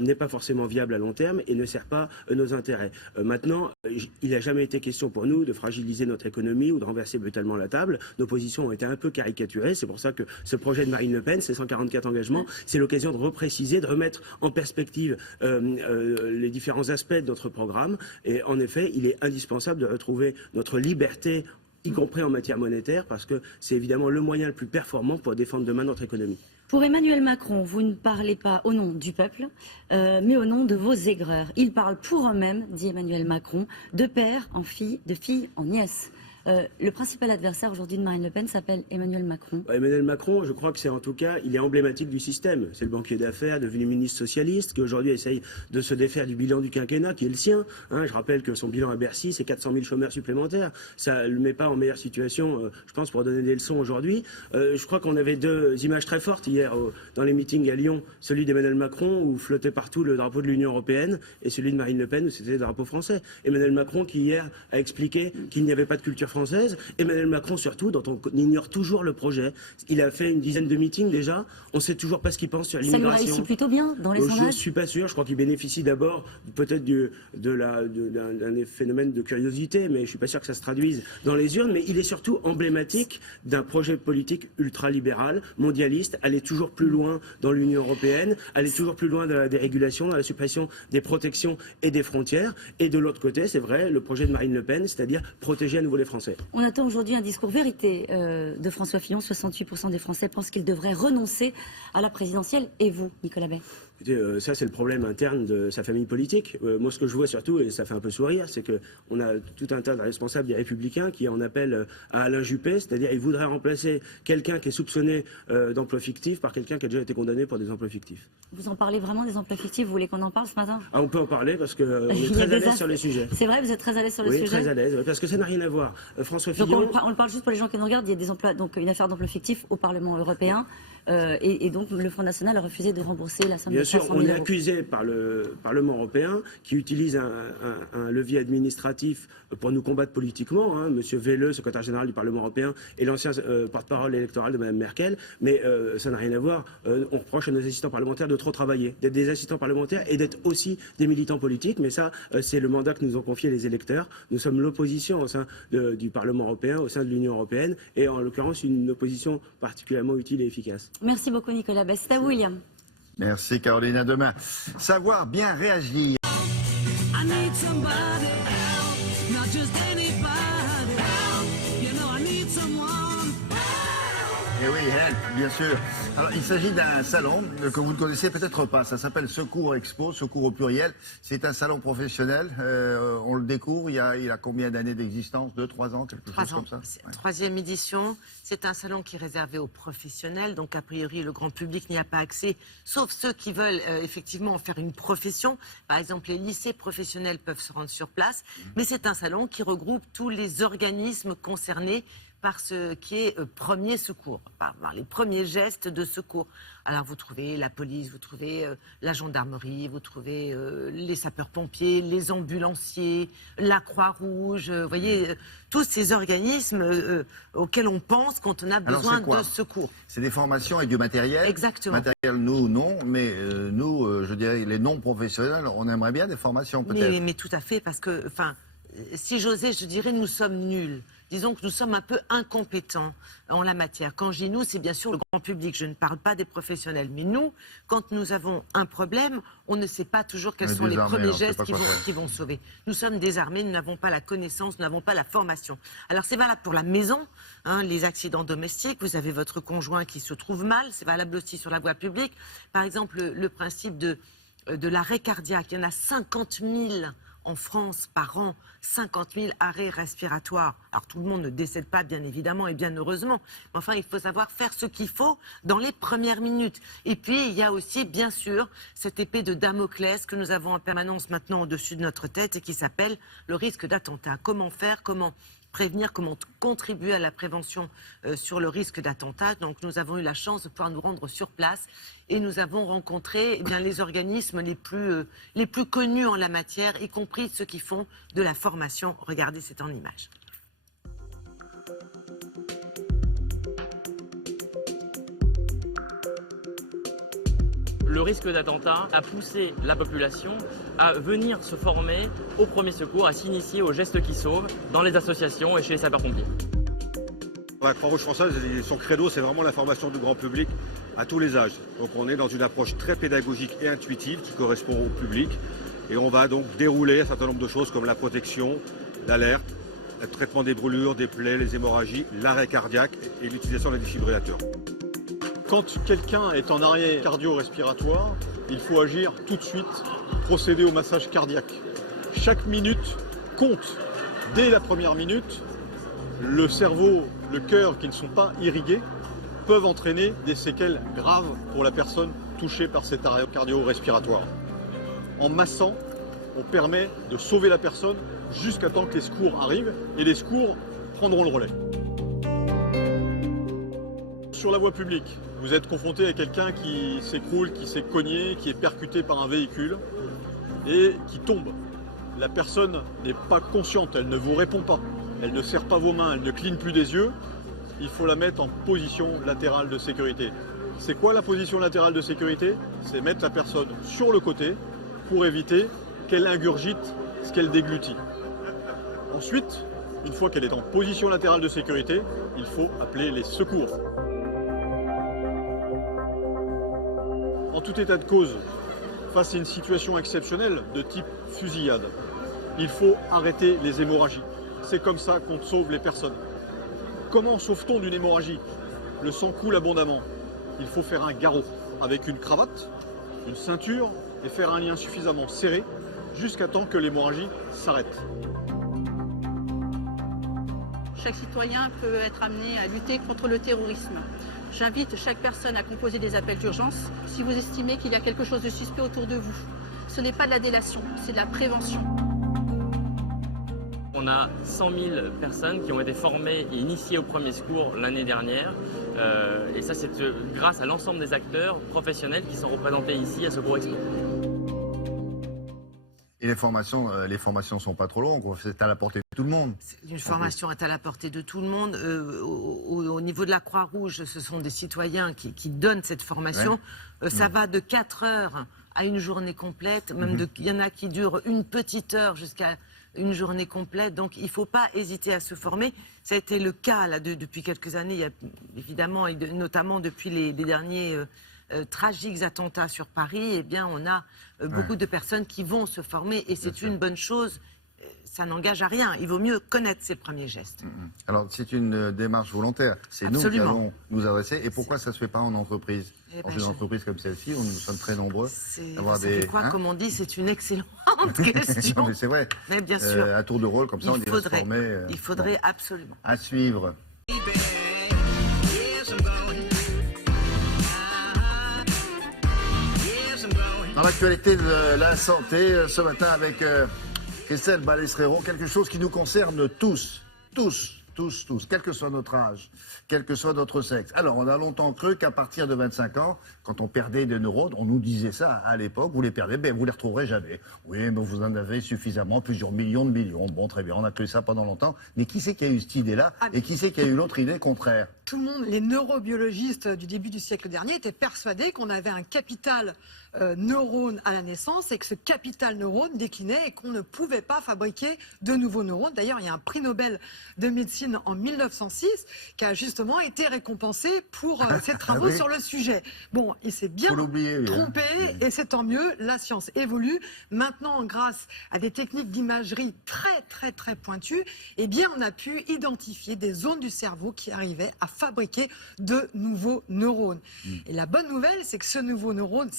n'est pas forcément viable à long terme et ne sert pas nos intérêts. Maintenant, il n'a jamais été question pour nous de fragiliser notre économie ou de renverser brutalement la table. Nos positions ont été un peu caricaturées. C'est pour ça que ce projet de Marine Le Pen, ces 144 engagements, c'est l'occasion de repréciser, de remettre en perspective les différents aspects de notre programme. Et en effet, il est indispensable de retrouver notre liberté, y compris en matière monétaire, parce que c'est évidemment le moyen le plus performant pour défendre demain notre économie. Pour Emmanuel Macron, vous ne parlez pas au nom du peuple, mais au nom de vos aigreurs. Ils parlent pour eux-mêmes, dit Emmanuel Macron, de père en fille, de fille en nièce. Le principal adversaire aujourd'hui de Marine Le Pen s'appelle Emmanuel Macron. Emmanuel Macron, je crois que c'est en tout cas, il est emblématique du système. C'est le banquier d'affaires devenu ministre socialiste qui aujourd'hui essaye de se défaire du bilan du quinquennat qui est le sien. Je rappelle que son bilan à Bercy, c'est 400 000 chômeurs supplémentaires. Ça ne le met pas en meilleure situation, je pense, pour donner des leçons aujourd'hui. Je crois qu'on avait deux images très fortes hier dans les meetings à Lyon. Celui d'Emmanuel Macron où flottait partout le drapeau de l'Union européenne et celui de Marine Le Pen où c'était le drapeau français. Emmanuel Macron qui hier a expliqué qu'il n'y avait pas de culture française. Emmanuel Macron surtout, dont on ignore toujours le projet. Il a fait une dizaine de meetings déjà. On ne sait toujours pas ce qu'il pense sur l'immigration. Ça lui réussit plutôt bien dans les sondages. Je ne suis pas sûr. Je crois qu'il bénéficie d'abord peut-être d'un phénomène de curiosité, mais je ne suis pas sûr que ça se traduise dans les urnes. Mais il est surtout emblématique d'un projet politique ultralibéral, mondialiste, aller toujours plus loin dans l'Union européenne, aller toujours plus loin dans la dérégulation, dans la suppression des protections et des frontières. Et de l'autre côté, c'est vrai, le projet de Marine Le Pen, c'est-à-dire protéger à nouveau les Français. On attend aujourd'hui un discours vérité de François Fillon. 68% des Français pensent qu'il devrait renoncer à la présidentielle. Et vous, Nicolas Bay ? Écoutez, ça c'est le problème interne de sa famille politique. Moi ce que je vois surtout, et ça fait un peu sourire, c'est qu'on a tout un tas de responsables des Républicains qui en appellent à Alain Juppé, c'est-à-dire ils voudraient remplacer quelqu'un qui est soupçonné d'emploi fictif par quelqu'un qui a déjà été condamné pour des emplois fictifs. Vous en parlez vraiment des emplois fictifs? Vous voulez qu'on en parle ce matin? On peut en parler parce qu'on est très à l'aise sur les sujets. C'est vrai, vous êtes très à l'aise sur le sujet? sujet? Oui, très à l'aise, parce que ça n'a rien à voir. François Fillon... Donc on le parle juste pour les gens qui nous regardent, il y a des emplois, donc une affaire d'emploi fictif au Parlement européen. Et donc le Front National a refusé de rembourser la somme Bien de 300 sûr, 000 on est euros. accusé par le Parlement européen qui utilise un levier administratif pour nous combattre politiquement. Hein. Monsieur Welle, secrétaire général du Parlement européen, et l'ancien porte-parole électoral de Mme Merkel. Mais ça n'a rien à voir. On reproche à nos assistants parlementaires de trop travailler, d'être des assistants parlementaires et d'être aussi des militants politiques. Mais ça, c'est le mandat que nous ont confié les électeurs. Nous sommes l'opposition au sein du Parlement européen, au sein de l'Union européenne, et en l'occurrence une opposition particulièrement utile et efficace. Merci beaucoup Nicolas Best. C'est à William. Merci Caroline, à demain. Savoir bien réagir. Et oui, help, bien sûr. Alors, il s'agit d'un salon que vous ne connaissez peut-être pas. Ça s'appelle Secours Expo, Secours au pluriel. C'est un salon professionnel. On le découvre. Il a combien d'années d'existence? 2, 3 ans, quelque chose comme ça? Ouais. 3e édition. C'est un salon qui est réservé aux professionnels. Donc, a priori, le grand public n'y a pas accès, sauf ceux qui veulent effectivement en faire une profession. Par exemple, les lycées professionnels peuvent se rendre sur place. Mais c'est un salon qui regroupe tous les organismes concernés par ce qui est premier secours, par les premiers gestes de secours. Alors vous trouvez la police, vous trouvez la gendarmerie, vous trouvez les sapeurs-pompiers, les ambulanciers, la Croix-Rouge, vous voyez, tous ces organismes auxquels on pense quand on a besoin de secours. C'est des formations et du matériel. Exactement. Matériel, nous, non, mais nous, je dirais, les non-professionnels, on aimerait bien des formations peut-être. Mais tout à fait, parce que, enfin, si j'osais, je dirais nous sommes nuls. Disons que nous sommes un peu incompétents en la matière. Quand je dis nous, c'est bien sûr le grand public. Je ne parle pas des professionnels. Mais nous, quand nous avons un problème, on ne sait pas toujours quels sont les premiers gestes qui vont sauver. Nous sommes désarmés, nous n'avons pas la connaissance, nous n'avons pas la formation. Alors c'est valable pour la maison, hein, les accidents domestiques. Vous avez votre conjoint qui se trouve mal. C'est valable aussi sur la voie publique. Par exemple, le principe de l'arrêt cardiaque. Il y en a 50 000 en France par an, 50 000 arrêts respiratoires. Alors tout le monde ne décède pas, bien évidemment, et bien heureusement. Mais enfin, il faut savoir faire ce qu'il faut dans les premières minutes. Et puis, il y a aussi, bien sûr, cette épée de Damoclès que nous avons en permanence maintenant au-dessus de notre tête et qui s'appelle le risque d'attentat. Comment faire, comment prévenir, comment contribuer à la prévention sur le risque d'attentat. Donc nous avons eu la chance de pouvoir nous rendre sur place et nous avons rencontré les organismes les plus connus en la matière, y compris ceux qui font de la formation. Regardez, c'est en image. Le risque d'attentat a poussé la population à venir se former au premier secours, à s'initier aux gestes qui sauvent dans les associations et chez les sapeurs-pompiers. La Croix-Rouge française, son credo, c'est vraiment la formation du grand public à tous les âges. Donc on est dans une approche très pédagogique et intuitive qui correspond au public. Et on va donc dérouler un certain nombre de choses comme la protection, l'alerte, le traitement des brûlures, des plaies, les hémorragies, l'arrêt cardiaque et l'utilisation des défibrillateurs. Quand quelqu'un est en arrêt cardio-respiratoire, il faut agir tout de suite, procéder au massage cardiaque. Chaque minute compte. Dès la première minute, le cerveau, le cœur qui ne sont pas irrigués peuvent entraîner des séquelles graves pour la personne touchée par cet arrêt cardio-respiratoire. En massant, on permet de sauver la personne jusqu'à temps que les secours arrivent et les secours prendront le relais. Sur la voie publique, vous êtes confronté à quelqu'un qui s'écroule, qui s'est cogné, qui est percuté par un véhicule et qui tombe. La personne n'est pas consciente, elle ne vous répond pas, elle ne serre pas vos mains, elle ne cligne plus des yeux. Il faut la mettre en position latérale de sécurité. C'est quoi la position latérale de sécurité? C'est mettre la personne sur le côté pour éviter qu'elle ingurgite ce qu'elle déglutit. Ensuite, une fois qu'elle est en position latérale de sécurité, il faut appeler les secours. En tout état de cause, face à une situation exceptionnelle de type fusillade, il faut arrêter les hémorragies. C'est comme ça qu'on sauve les personnes. Comment sauve-t-on d'une hémorragie? Le sang coule abondamment. Il faut faire un garrot avec une cravate, une ceinture et faire un lien suffisamment serré jusqu'à temps que l'hémorragie s'arrête. Chaque citoyen peut être amené à lutter contre le terrorisme. J'invite chaque personne à composer des appels d'urgence si vous estimez qu'il y a quelque chose de suspect autour de vous. Ce n'est pas de la délation, c'est de la prévention. On a 100 000 personnes qui ont été formées et initiées au premier secours l'année dernière. Et ça, c'est grâce à l'ensemble des acteurs professionnels qui sont représentés ici à Secours Expo. Et les formations sont pas trop longues, c'est à la portée de tout le monde. Une formation est à la portée de tout le monde. Au niveau de la Croix-Rouge, ce sont des citoyens qui donnent cette formation. Ouais. Ça va de 4 heures à une journée complète. Même il y en a qui durent une petite heure jusqu'à une journée complète. Donc il ne faut pas hésiter à se former. Ça a été le cas là, depuis quelques années, il y a, évidemment, et notamment depuis les derniers tragiques attentats sur Paris. Eh bien, on a beaucoup de personnes qui vont se former et c'est une bonne chose. Ça n'engage à rien. Il vaut mieux connaître ses premiers gestes. Alors, c'est une démarche volontaire. C'est nous qui allons nous adresser. Et pourquoi ça ne se fait pas en entreprise? Dans une entreprise comme celle-ci, où nous sommes très nombreux. Comme on dit, c'est une excellente question. Mais c'est vrai. Mais bien sûr. À tour de rôle, comme ça, on irait se former. Il faudrait absolument. À suivre. Dans l'actualité de la santé, ce matin avec Christelle Balestrero, quelque chose qui nous concerne tous, quel que soit notre âge, quel que soit notre sexe. Alors, on a longtemps cru qu'à partir de 25 ans, quand on perdait des neurones, on nous disait ça à l'époque, vous les perdez, ben vous les retrouverez jamais. Oui, mais vous en avez suffisamment, plusieurs millions de millions. Bon, très bien, on a cru ça pendant longtemps. Mais qui c'est qui a eu cette idée-là et qui c'est qui a eu l'autre idée contraire? Tout le monde, les neurobiologistes du début du siècle dernier étaient persuadés qu'on avait un capital neurones à la naissance et que ce capital neurone déclinait et qu'on ne pouvait pas fabriquer de nouveaux neurones. D'ailleurs, il y a un prix Nobel de médecine en 1906 qui a justement été récompensé pour ses travaux sur le sujet. Bon, il s'est bien trompé et c'est tant mieux, la science évolue. Maintenant, grâce à des techniques d'imagerie très pointues, eh bien, on a pu identifier des zones du cerveau qui arrivaient à fabriquer de nouveaux neurones. Et la bonne nouvelle, c'est que ces nouveaux neurones,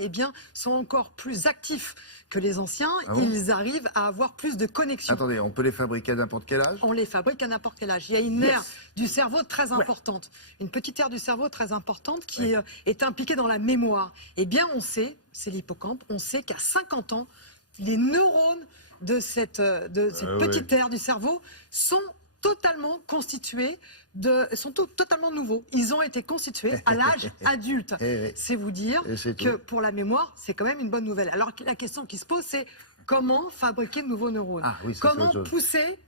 eh bien, sont encore plus actifs que les anciens. Ils arrivent à avoir plus de connexions. Attendez, on peut les fabriquer à n'importe quel âge? On les fabrique à n'importe quel âge. Il y a une aire du cerveau très importante, une petite aire du cerveau très importante qui est impliquée dans la mémoire. Eh bien, on sait, c'est l'hippocampe, on sait qu'à 50 ans, les neurones de cette petite aire du cerveau sont totalement constitués, sont totalement nouveaux. Ils ont été constitués à l'âge adulte. C'est vous dire que pour la mémoire, c'est quand même une bonne nouvelle. Alors la question qui se pose, c'est comment fabriquer de nouveaux neurones? Comment pousser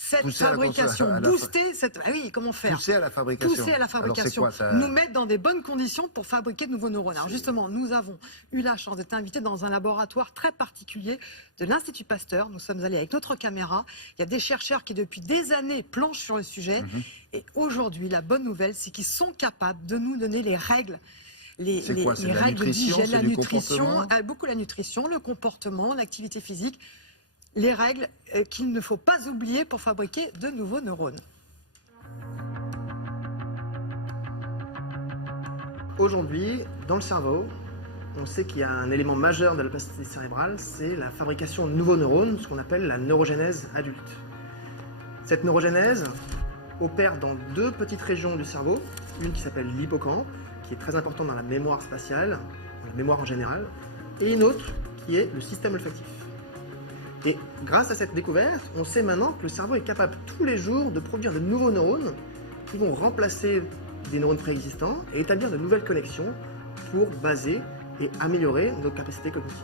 cette fabrication, booster cette... Ah oui, comment faire? Pousser à la fabrication. Pousser à la fabrication. Alors, quoi, ça... Nous mettre dans des bonnes conditions pour fabriquer de nouveaux neurones. Alors justement, nous avons eu la chance d'être invités dans un laboratoire très particulier de l'Institut Pasteur. Nous sommes allés avec notre caméra. Il y a des chercheurs qui depuis des années planchent sur le sujet. Et aujourd'hui, la bonne nouvelle, c'est qu'ils sont capables de nous donner les règles. Les règles d'hygiène, la nutrition, beaucoup la nutrition, le comportement, l'activité physique. Les règles qu'il ne faut pas oublier pour fabriquer de nouveaux neurones. Aujourd'hui, dans le cerveau, on sait qu'il y a un élément majeur de la plasticité cérébrale, c'est la fabrication de nouveaux neurones, ce qu'on appelle la neurogénèse adulte. Cette neurogénèse opère dans deux petites régions du cerveau, une qui s'appelle l'hippocampe, qui est très importante dans la mémoire spatiale, dans la mémoire en général, et une autre qui est le système olfactif. Et grâce à cette découverte, on sait maintenant que le cerveau est capable tous les jours de produire de nouveaux neurones qui vont remplacer des neurones préexistants et établir de nouvelles connexions pour baser et améliorer nos capacités cognitives.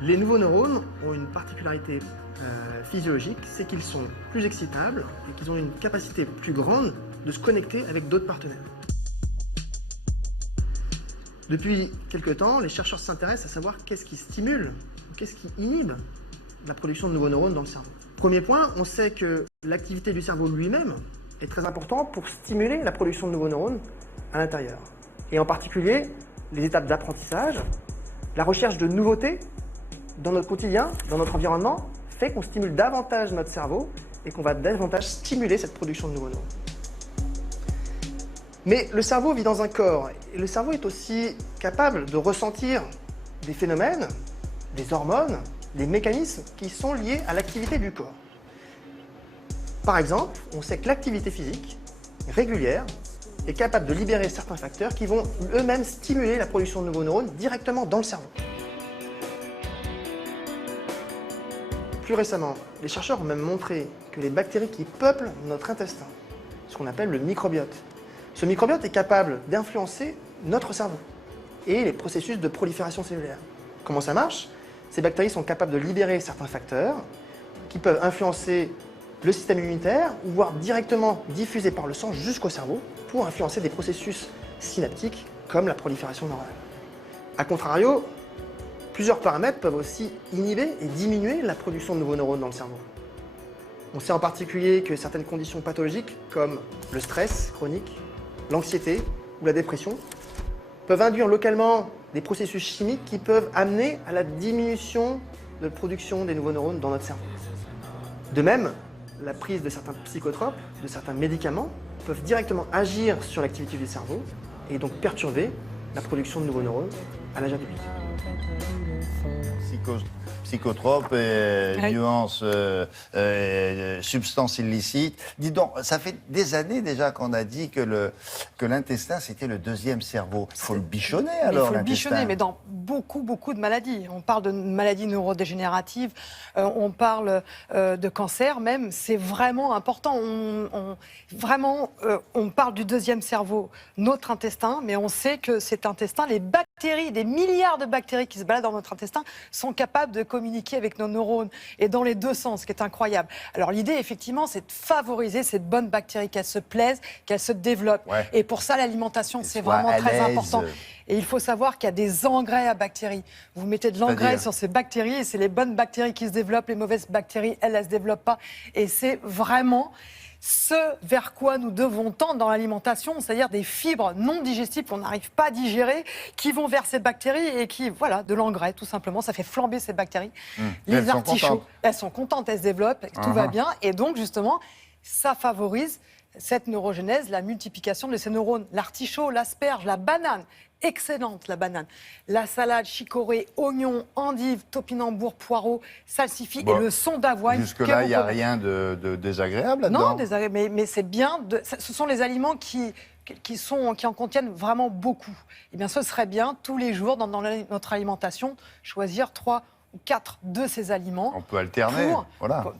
Les nouveaux neurones ont une particularité physiologique, c'est qu'ils sont plus excitables et qu'ils ont une capacité plus grande de se connecter avec d'autres partenaires. Depuis quelque temps, les chercheurs s'intéressent à savoir qu'est-ce qui stimule, qu'est-ce qui inhibe la production de nouveaux neurones dans le cerveau. Premier point, on sait que l'activité du cerveau lui-même est très importante pour stimuler la production de nouveaux neurones à l'intérieur. Et en particulier, les étapes d'apprentissage, la recherche de nouveautés dans notre quotidien, dans notre environnement, fait qu'on stimule davantage notre cerveau et qu'on va davantage stimuler cette production de nouveaux neurones. Mais le cerveau vit dans un corps, et le cerveau est aussi capable de ressentir des phénomènes, des hormones, des mécanismes qui sont liés à l'activité du corps. Par exemple, on sait que l'activité physique régulière est capable de libérer certains facteurs qui vont eux-mêmes stimuler la production de nouveaux neurones directement dans le cerveau. Plus récemment, les chercheurs ont même montré que les bactéries qui peuplent notre intestin, ce qu'on appelle le microbiote, Ce microbiote est capable d'influencer notre cerveau et les processus de prolifération cellulaire. Comment ça marche? Ces bactéries sont capables de libérer certains facteurs qui peuvent influencer le système immunitaire ou voire directement diffuser par le sang jusqu'au cerveau pour influencer des processus synaptiques comme la prolifération neurale. A contrario, plusieurs paramètres peuvent aussi inhiber et diminuer la production de nouveaux neurones dans le cerveau. On sait en particulier que certaines conditions pathologiques comme le stress chronique, l'anxiété ou la dépression peuvent induire localement des processus chimiques qui peuvent amener à la diminution de la production des nouveaux neurones dans notre cerveau. De même, la prise de certains psychotropes, de certains médicaments, peuvent directement agir sur l'activité du cerveau et donc perturber la production de nouveaux neurones à l'âge adulte. Psychotropes, nuances, substances illicites. Dis donc, ça fait des années déjà qu'on a dit que l'intestin, c'était le deuxième cerveau. Il faut le bichonner alors, il faut le bichonner, mais dans beaucoup de maladies. On parle de maladies neurodégénératives, on parle de cancer même. C'est vraiment important. On parle du deuxième cerveau, notre intestin, mais on sait que cet intestin, les bactéries, des milliards de bactéries qui se baladent dans notre intestin, sont capables de communiquer avec nos neurones et dans les deux sens, ce qui est incroyable. Alors l'idée, effectivement, c'est de favoriser ces bonnes bactéries, qu'elles se plaisent, qu'elles se développent. Ouais. Et pour ça, l'alimentation, c'est vraiment très important. Et il faut savoir qu'il y a des engrais à bactéries. Vous mettez de l'engrais sur ces bactéries et c'est les bonnes bactéries qui se développent, les mauvaises bactéries, elles ne se développent pas. Et c'est vraiment ce vers quoi nous devons tendre dans l'alimentation, c'est-à-dire des fibres non digestibles qu'on n'arrive pas à digérer, qui vont vers ces bactéries et qui, voilà, de l'engrais, tout simplement, ça fait flamber ces bactéries. Les artichauts, elles sont contentes, elles se développent, tout va bien, et donc, justement, ça favorise cette neurogénèse, la multiplication de ces neurones. L'artichaut, l'asperge, la banane, excellente la banane. La salade, chicorée, oignon, endive, topinambour, poireau, salsifis et le son d'avoine. Jusque-là, il n'y a rien de désagréable là-dedans? Non, mais c'est bien. Ce sont les aliments qui en contiennent vraiment beaucoup. Eh bien, ce serait bien, tous les jours, dans notre alimentation, choisir 3 ou 4 de ces aliments. On peut alterner,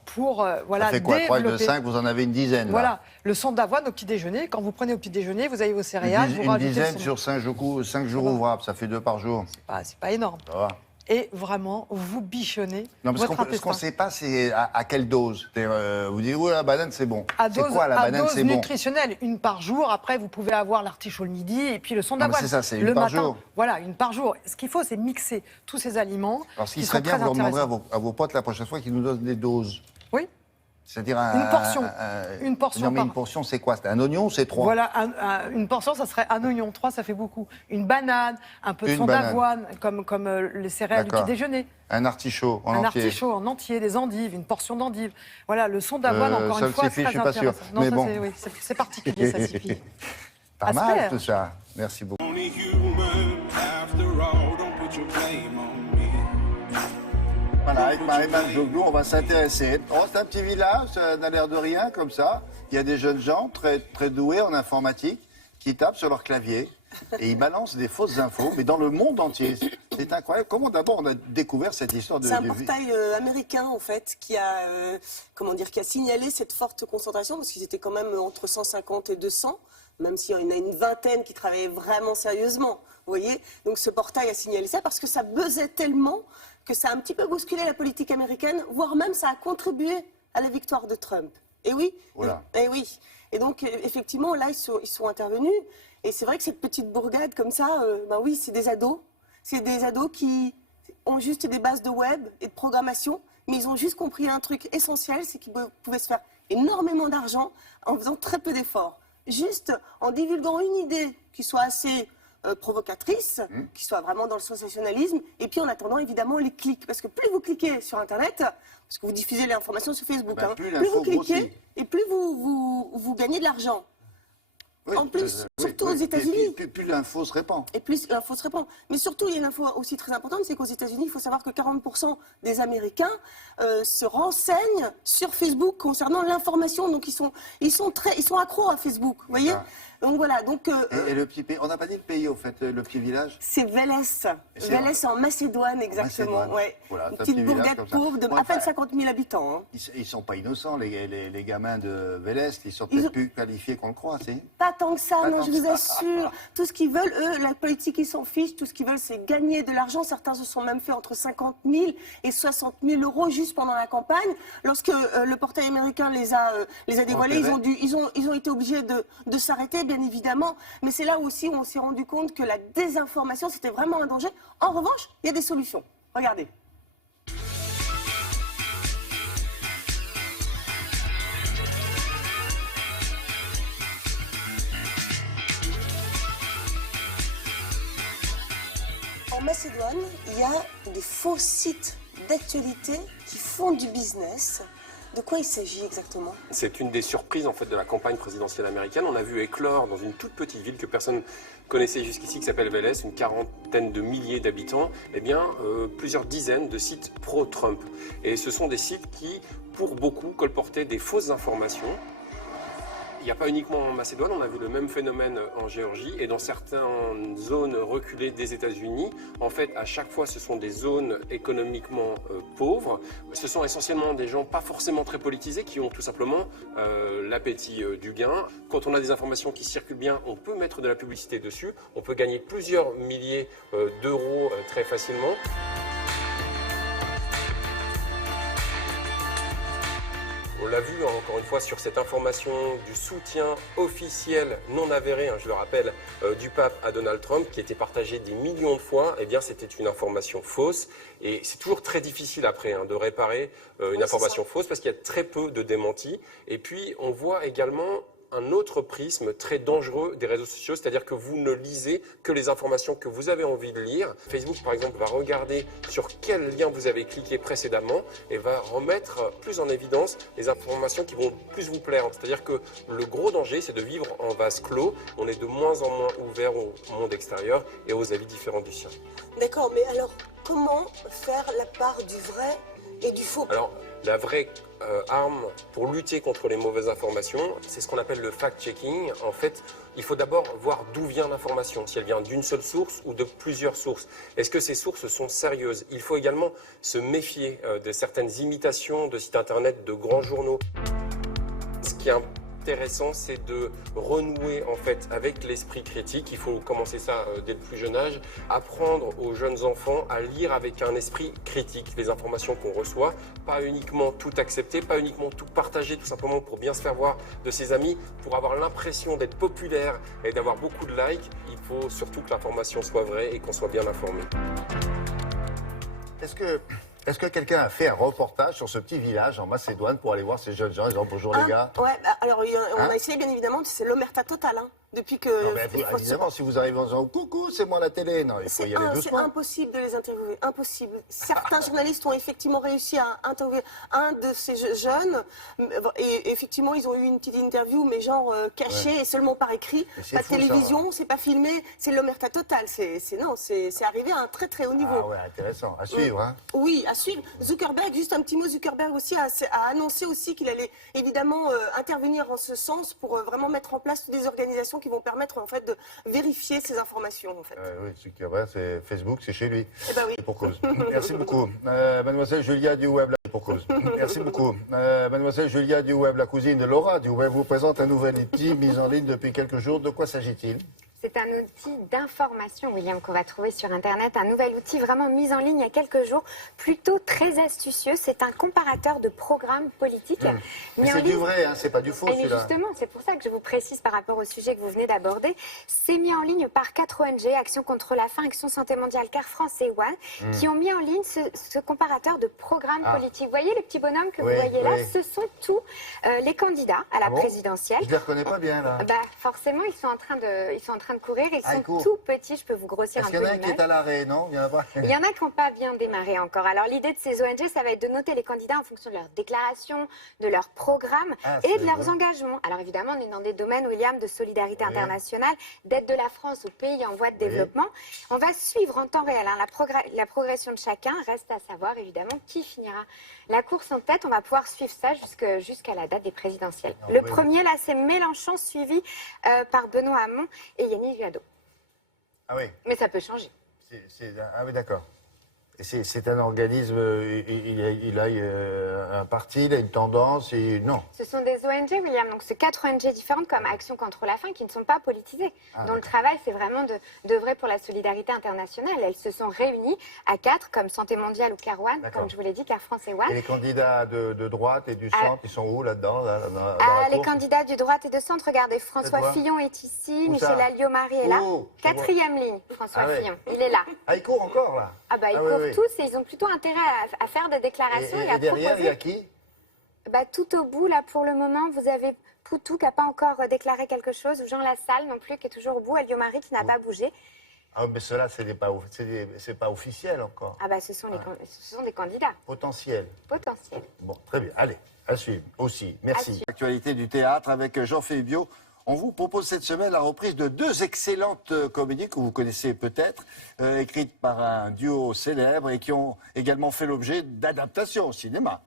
pour ça fait quoi, 3 de 5, vous en avez une dizaine. Voilà, là. Le son d'avoine au petit déjeuner. Quand vous prenez au petit déjeuner, vous avez vos céréales. Une dizaine sur 5 jours ouvrables, ça fait 2 par jour. C'est pas énorme. Ça va. Et vraiment, vous bichonnez votre intestin. Ce qu'on ne sait pas, c'est à quelle dose. Vous dites, la banane, c'est bon. C'est quoi, la banane, c'est bon? À dose nutritionnelle, 1 par jour. Après, vous pouvez avoir l'artichaut le midi et puis le son d'avoine. C'est ça, c'est le 1 par matin. jour. Voilà, 1 par jour. Ce qu'il faut, c'est mixer tous ces aliments. Alors, ce qui serait bien, vous leur demanderez à vos potes la prochaine fois qu'ils nous donnent des doses. Oui. C'est-à-dire une portion. Non, mais une portion, c'est quoi? C'est un oignon ou c'est 3? Voilà, une portion, ça serait un oignon. 3, ça fait beaucoup. Une banane, un peu de son d'avoine, comme les céréales du petit déjeuner. Un artichaut en entier. Un artichaut en entier, des endives, une portion d'endives. Voilà, le son d'avoine, encore une fois, c'est très intéressant. Je suis pas sûr. Non, mais ça, bon. c'est particulier, ça suffit. Pas mal tout ça. Merci beaucoup. Voilà, avec Marie-Man Joglou, on va s'intéresser. C'est un petit village, ça n'a l'air de rien, comme ça. Il y a des jeunes gens très, très doués en informatique qui tapent sur leur clavier et ils balancent des fausses infos, mais dans le monde entier. C'est incroyable. Comment d'abord on a découvert cette histoire de... C'est un portail américain, en fait, qui a signalé cette forte concentration, parce qu'ils étaient quand même entre 150 et 200, même s'il y en a une vingtaine qui travaillaient vraiment sérieusement. Vous voyez? Donc ce portail a signalé ça parce que ça buzzait tellement que ça a un petit peu bousculé la politique américaine, voire même ça a contribué à la victoire de Trump. Et oui, et oui. Et donc, effectivement, là, ils sont intervenus. Et c'est vrai que cette petite bourgade comme ça, oui, c'est des ados. C'est des ados qui ont juste des bases de web et de programmation, mais ils ont juste compris un truc essentiel, c'est qu'ils pouvaient se faire énormément d'argent en faisant très peu d'efforts. Juste en divulguant une idée qui soit assez provocatrice, qui soit vraiment dans le sensationnalisme, et puis en attendant évidemment les clics, parce que plus vous cliquez sur Internet, parce que vous diffusez l'information sur Facebook, plus vous cliquez et plus vous gagnez de l'argent. Oui, en plus, surtout aux États-Unis. Plus l'info se répand. Et plus l'info se répand. Mais surtout, il y a une info aussi très importante, c'est qu'aux États-Unis, il faut savoir que 40% des Américains se renseignent sur Facebook concernant l'information. Donc ils sont accros à Facebook, vous voyez. Donc voilà, donc... Et le petit pays, on n'a pas dit le pays au fait, le petit village? C'est Vélès. Vélès en Macédoine, exactement. Ouais. Voilà, Une petite bourgade pauvre de à peine 50 000 habitants. Hein. Ils ne sont pas innocents, les gamins de Vélès. Ils sont peut-être plus qualifiés qu'on le croit, c'est? Pas tant que ça, Pas non, tant je que vous ça. assure. Tout ce qu'ils veulent, eux, la politique, ils s'en fichent. Tout ce qu'ils veulent, c'est gagner de l'argent. Certains se sont même fait entre 50 000 et 60 000 euros juste pendant la campagne. Lorsque le portail américain les a dévoilés, ils ont été obligés de s'arrêter, bien évidemment. Mais c'est là aussi où on s'est rendu compte que la désinformation, c'était vraiment un danger. En revanche, il y a des solutions. Regardez. En Macédoine, il y a des faux sites d'actualité qui font du business. De quoi il s'agit exactement? C'est une des surprises en fait de la campagne présidentielle américaine. On a vu éclore dans une toute petite ville que personne connaissait jusqu'ici, qui s'appelle Vélez, une quarantaine de milliers d'habitants, eh bien plusieurs dizaines de sites pro-Trump. Et ce sont des sites qui, pour beaucoup, colportaient des fausses informations. Il n'y a pas uniquement en Macédoine, on a vu le même phénomène en Géorgie et dans certaines zones reculées des États-Unis. En fait, à chaque fois, ce sont des zones économiquement pauvres. Ce sont essentiellement des gens pas forcément très politisés qui ont tout simplement l'appétit du gain. Quand on a des informations qui circulent bien, on peut mettre de la publicité dessus. On peut gagner plusieurs milliers d'euros très facilement. On l'a vu encore une fois sur cette information du soutien officiel non avéré, je le rappelle, du pape à Donald Trump qui était partagé des millions de fois. Eh bien, c'était une information fausse et c'est toujours très difficile après de réparer une information fausse parce qu'il y a très peu de démentis. Et puis, on voit également un autre prisme très dangereux des réseaux sociaux, c'est-à-dire que vous ne lisez que les informations que vous avez envie de lire. Facebook, par exemple, va regarder sur quel lien vous avez cliqué précédemment et va remettre plus en évidence les informations qui vont plus vous plaire. C'est-à-dire que le gros danger, c'est de vivre en vase clos. On est de moins en moins ouvert au monde extérieur et aux avis différents du sien. D'accord, mais alors, comment faire la part du vrai et du faux? Alors, la vraie arme pour lutter contre les mauvaises informations, c'est ce qu'on appelle le fact-checking. En fait, il faut d'abord voir d'où vient l'information, si elle vient d'une seule source ou de plusieurs sources. Est-ce que ces sources sont sérieuses? Il faut également se méfier de certaines imitations de sites internet de grands journaux. Ce qui est intéressant, c'est de renouer en fait avec l'esprit critique. Il faut commencer ça dès le plus jeune âge, apprendre aux jeunes enfants à lire avec un esprit critique les informations qu'on reçoit, pas uniquement tout accepter, pas uniquement tout partager, tout simplement pour bien se faire voir de ses amis, pour avoir l'impression d'être populaire et d'avoir beaucoup de likes. Il faut surtout que l'information soit vraie et qu'on soit bien informé. Est-ce que quelqu'un a fait un reportage sur ce petit village en Macédoine pour aller voir ces jeunes gens, disant bonjour les gars? Ouais, alors on a essayé bien évidemment, c'est l'omerta totale. Depuis que. Non, mais évidemment, si vous arrivez en disant coucou, c'est moi la télé, non, il faut y aller doucement. C'est impossible de les interviewer, impossible. Certains journalistes ont effectivement réussi à interviewer un de ces jeunes, et effectivement, ils ont eu une petite interview, mais genre cachée et seulement par écrit. Pas de télévision, c'est pas filmé, c'est l'omerta totale. C'est arrivé à un très très haut niveau. Ah ouais, intéressant. À suivre, hein. Oui, à suivre. Zuckerberg, juste un petit mot, Zuckerberg aussi a annoncé aussi qu'il allait évidemment intervenir en ce sens pour vraiment mettre en place des organisations qui vont permettre en fait de vérifier ces informations en fait. Oui, Zuckerberg, c'est Facebook, c'est chez lui. Eh ben oui. Pour cause. Merci beaucoup. Mademoiselle Julia du Web, pour cause. Merci beaucoup. Mademoiselle Julia du Web, la cousine de Laura du Web, vous présente un nouvel outil mis en ligne depuis quelques jours. De quoi s'agit-il? C'est un outil d'information, William, qu'on va trouver sur Internet. Un nouvel outil vraiment mis en ligne il y a quelques jours, plutôt très astucieux. C'est un comparateur de programmes politiques. Mais c'est du vrai, hein, c'est pas du faux, celui-là. Justement, c'est pour ça que je vous précise par rapport au sujet que vous venez d'aborder. C'est mis en ligne par 4 ONG, Action contre la faim, Action Santé Mondiale, Car France et One, qui ont mis en ligne ce comparateur de programmes politiques. Vous voyez les petits bonhommes que vous voyez là? Ce sont tous les candidats à la présidentielle. Je les reconnais pas bien, là. Forcément, ils sont en train de de courir. Ils sont courent. tout petits. Je peux vous grossir un Est-ce peu qu'il y en a un qui l'image. est à l'arrêt, non? Il y en a pas. Il y en a qui n'ont pas bien démarré encore. Alors l'idée de ces ONG, ça va être de noter les candidats en fonction de leur déclaration, de leur programme et de leurs engagements. Alors évidemment, on est dans des domaines, William, de solidarité internationale, d'aide de la France aux pays en voie de développement. On va suivre en temps réel la progression de chacun. Reste à savoir évidemment qui finira la course en tête. On va pouvoir suivre ça jusqu'à la date des présidentielles. Le premier, là, c'est Mélenchon, suivi par Benoît Hamon et Yannick Jadot. Ah oui. Mais ça peut changer. Ah oui, d'accord. Et c'est un organisme, il a un parti, il a une tendance, et non. Ce sont des ONG, William, donc c'est 4 ONG différentes comme Action contre la faim qui ne sont pas politisées, dont le travail c'est vraiment d'œuvrer pour la solidarité internationale. Elles se sont réunies à 4 comme Santé mondiale ou Carouane, comme je vous l'ai dit, Car France et One. Et les candidats de droite et du centre, ils sont où là-dedans Les candidats du droite et de centre, regardez, François Fillon est ici, Michel Alliot-Marie est là. 4e ligne, François Fillon, il est là. Ah, il court encore là? Ah bah ils courent tous et ils ont plutôt intérêt à faire des déclarations et à derrière, proposer. il y a qui? Tout au bout, là, pour le moment, vous avez Poutou qui n'a pas encore déclaré quelque chose, ou Jean Lassalle non plus, qui est toujours au bout, Alliot-Marie qui n'a pas bougé. Ah, mais cela, c'est pas officiel encore. Ah bah ce sont des candidats. Potentiel. Potentiels. Bon, très bien. Allez, à suivre aussi. Merci. Actualité du théâtre avec Jean Fébio. On vous propose cette semaine la reprise de 2 excellentes comédies que vous connaissez peut-être, écrites par un duo célèbre et qui ont également fait l'objet d'adaptations au cinéma.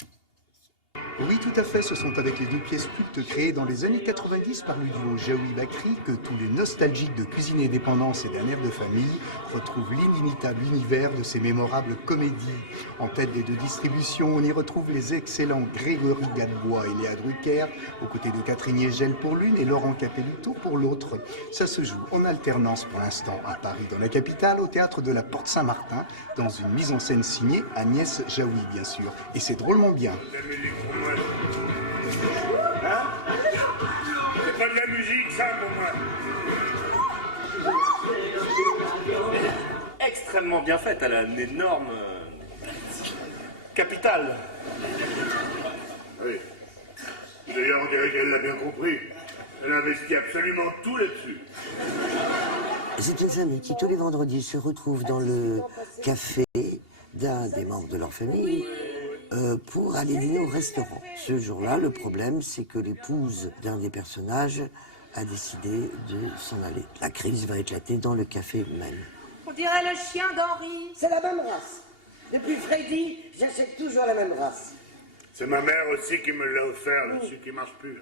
Oui, tout à fait. Ce sont avec les 2 pièces cultes créées dans les années 90 par le duo Jaoui Bakri que tous les nostalgiques de Cuisine et Dépendance et d'un air de famille retrouvent l'inimitable univers de ces mémorables comédies. En tête des 2 distributions, on y retrouve les excellents Grégory Gadebois et Léa Drucker, aux côtés de Catherine Hegel pour l'une et Laurent Capelluto pour l'autre. Ça se joue en alternance pour l'instant à Paris, dans la capitale, au théâtre de la Porte Saint-Martin, dans une mise en scène signée Agnès Jaoui, bien sûr. Et c'est drôlement bien. Hein? C'est pas de la musique, ça, pour moi. Extrêmement bien faite, elle a un énorme capital. Oui. D'ailleurs, on dirait qu'elle l'a bien compris. Elle investit absolument tout là-dessus. C'est une famille qui, tous les vendredis, se retrouve dans le café d'un des membres de leur famille pour aller dîner au restaurant. Ce jour-là, le problème, c'est que l'épouse d'un des personnages a décidé de s'en aller. La crise va éclater dans le café même. On dirait le chien d'Henri. C'est la même race. Depuis Freddy, j'achète toujours la même race. C'est ma mère aussi qui me l'a offert, là, celui qui marche plus.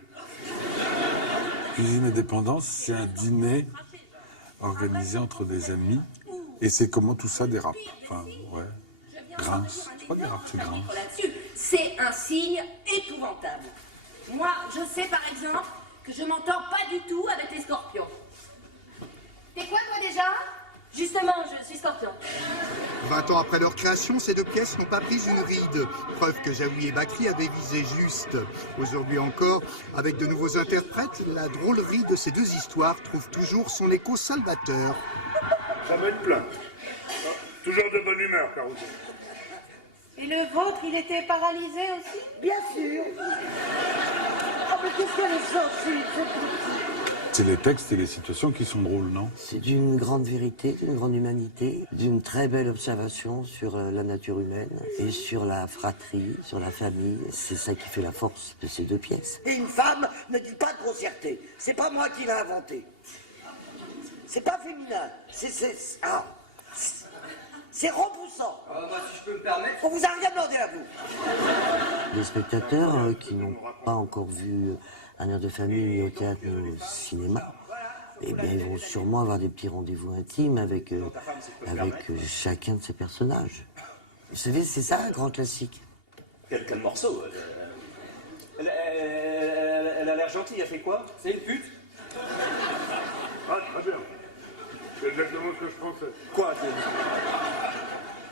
Cuisine et Dépendance, c'est un dîner organisé entre des amis. Et c'est comment tout ça dérape. Enfin, ouais. Grince. C'est pas dérape, c'est grince. C'est un signe épouvantable. Moi, je sais par exemple que je m'entends pas du tout avec les scorpions. T'es quoi toi déjà? Justement, je suis scorpion. 20 ans après leur création, ces 2 pièces n'ont pas pris une ride. Preuve que Jaoui et Bakri avaient visé juste. Aujourd'hui encore, avec de nouveaux interprètes, la drôlerie de ces 2 histoires trouve toujours son écho salvateur. Ça va une plainte. Toujours de bonne humeur, Caruso. Et le vôtre, il était paralysé aussi? Bien sûr. Oh, mais qu'est-ce qu'elle est sortie? C'est les textes et les situations qui sont drôles, non? C'est d'une grande vérité, d'une grande humanité, d'une très belle observation sur la nature humaine et sur la fratrie, sur la famille. C'est ça qui fait la force de ces 2 pièces. Et une femme ne dit pas de grossièreté. C'est pas moi qui l'ai inventé. C'est pas féminin. C'est repoussant. Si je peux me permettre. On vous a rien demandé à vous. Les spectateurs qui n'ont pas encore vu un air de famille ni au théâtre ni au cinéma, eh bien, ils vont sûrement avoir des petits rendez-vous intimes avec chacun de ces personnages. Vous savez, c'est ça un grand classique. Quel morceau. Elle a l'air gentille, elle fait quoi? C'est une pute? Ah, très bien. C'est exactement ce que je pensais. Quoi?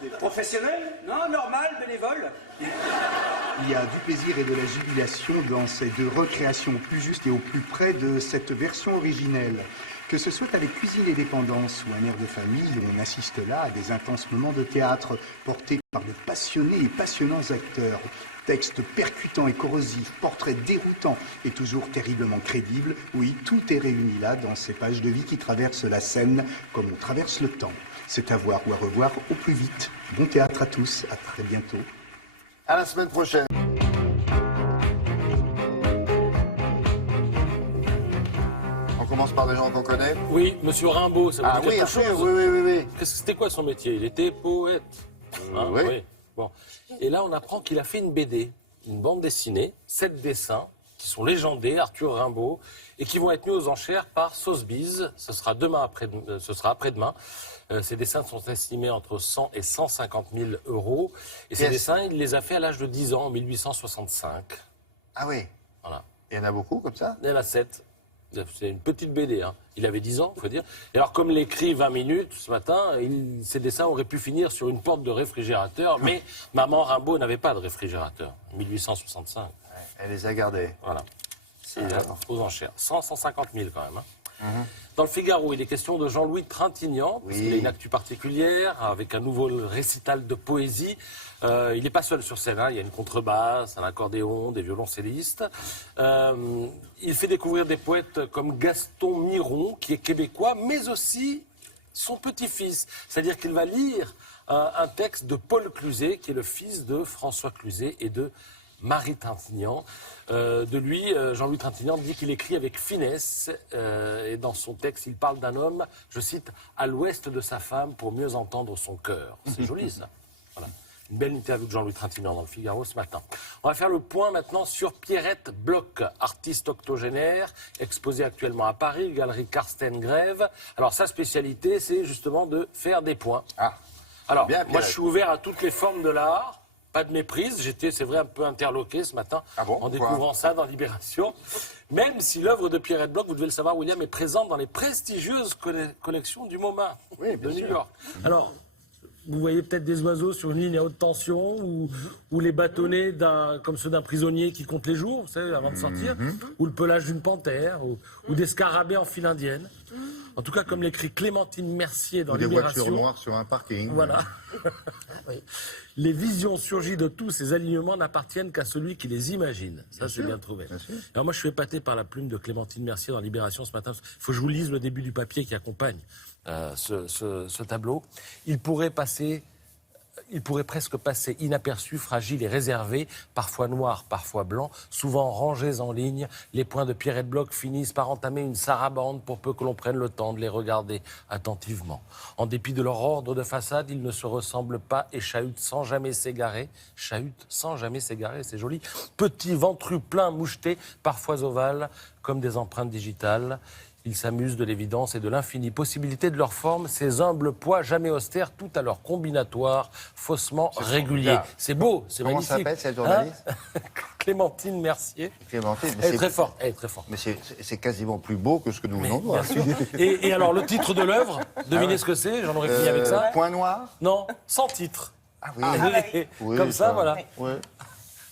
Des professionnels? Non, normal, bénévole. Il y a du plaisir et de la jubilation dans ces 2 recréations au plus juste et au plus près de cette version originelle. Que ce soit avec Cuisine et Dépendance ou Un air de famille, on assiste là à des intenses moments de théâtre portés par de passionnés et passionnants acteurs. Textes percutants et corrosifs, portraits déroutants et toujours terriblement crédibles. Oui, tout est réuni là dans ces pages de vie qui traversent la scène comme on traverse le temps. C'est à voir ou à revoir au plus vite. Bon théâtre à tous, à très bientôt. À la semaine prochaine. On commence par des gens qu'on connaît. Oui, monsieur Rimbaud, ça vous dit quelque chose? Oui. C'était quoi son métier? Il était poète. Hein, oui. Bon. Et là, on apprend qu'il a fait une BD, une bande dessinée, 7 dessins, qui sont légendés, Arthur Rimbaud, et qui vont être mis aux enchères par Sotheby's. Ce sera après-demain. Ces dessins sont estimés entre 100 et 150 000 euros. Et ces dessins, il les a fait à l'âge de 10 ans, en 1865. Ah oui. Voilà. Il y en a beaucoup comme ça? Il y en a 7. C'est une petite BD. Hein. Il avait 10 ans, il faut dire. Et alors, comme l'écrit 20 minutes ce matin, ces dessins auraient pu finir sur une porte de réfrigérateur. Mais maman Rimbaud n'avait pas de réfrigérateur. 1865. Elle les a gardés. Voilà. Aux enchères. 150 000 quand même. Hein. Dans le Figaro, il est question de Jean-Louis Trintignant, parce qu'il a une actu particulière, avec un nouveau récital de poésie. Il n'est pas seul sur scène, hein. Il y a une contrebasse, un accordéon, des violoncellistes. Il fait découvrir des poètes comme Gaston Miron, qui est québécois, mais aussi son petit-fils. C'est-à-dire qu'il va lire un texte de Paul Cluzet, qui est le fils de François Cluzet et de Marie Trintignant. De lui, Jean-Louis Trintignant dit qu'il écrit avec finesse et dans son texte, il parle d'un homme, je cite, à l'ouest de sa femme pour mieux entendre son cœur. C'est joli ça. Voilà. Une belle interview de Jean-Louis Trintignant dans le Figaro ce matin. On va faire le point maintenant sur Pierrette Bloch, artiste octogénaire, exposée actuellement à Paris, galerie Karsten Grève. Alors sa spécialité, c'est justement de faire des points. Alors, moi je suis ouvert à toutes les formes de l'art. Pas de méprise, j'étais, c'est vrai, un peu interloqué ce matin en découvrant ça dans Libération. Même si l'œuvre de Pierrette Bloch, vous devez le savoir, William, est présente dans les prestigieuses collections du MoMA de New York. Alors, vous voyez peut-être des oiseaux sur une ligne à haute tension ou les bâtonnets comme ceux d'un prisonnier qui compte les jours, vous savez, avant de sortir, ou le pelage d'une panthère, ou des scarabées en file indienne. En tout cas, comme l'écrit Clémentine Mercier dans Libération. Des voitures noires sur un parking. Voilà. Les visions surgies de tous ces alignements n'appartiennent qu'à celui qui les imagine. Ça, c'est bien trouvé. Alors moi, je suis épaté par la plume de Clémentine Mercier dans Libération ce matin. Il faut que je vous lise le début du papier qui accompagne ce tableau. Il pourrait presque passer inaperçu, fragile et réservé, parfois noir, parfois blanc, souvent rangés en ligne. Les points de Pierrette Bloch finissent par entamer une sarabande pour peu que l'on prenne le temps de les regarder attentivement. En dépit de leur ordre de façade, ils ne se ressemblent pas et chahutent sans jamais s'égarer. Chahutent sans jamais s'égarer, c'est joli. Petits ventrus pleins, mouchetés, parfois ovales, comme des empreintes digitales. Ils s'amusent de l'évidence et de l'infinie possibilité de leur forme, ces humbles poids jamais austères, tout à leur combinatoire, faussement régulier. C'est beau, c'est magnifique. Comment s'appelle cette journaliste Clémentine Mercier. Clémentine, elle est très forte. Mais c'est quasiment plus beau que ce que nous venons de voir. Et alors, le titre de l'œuvre, devinez ce que c'est, j'en aurais fini avec ça. Point noir? Non, sans titre. Ah oui. Oui, comme ça, voilà. Oui.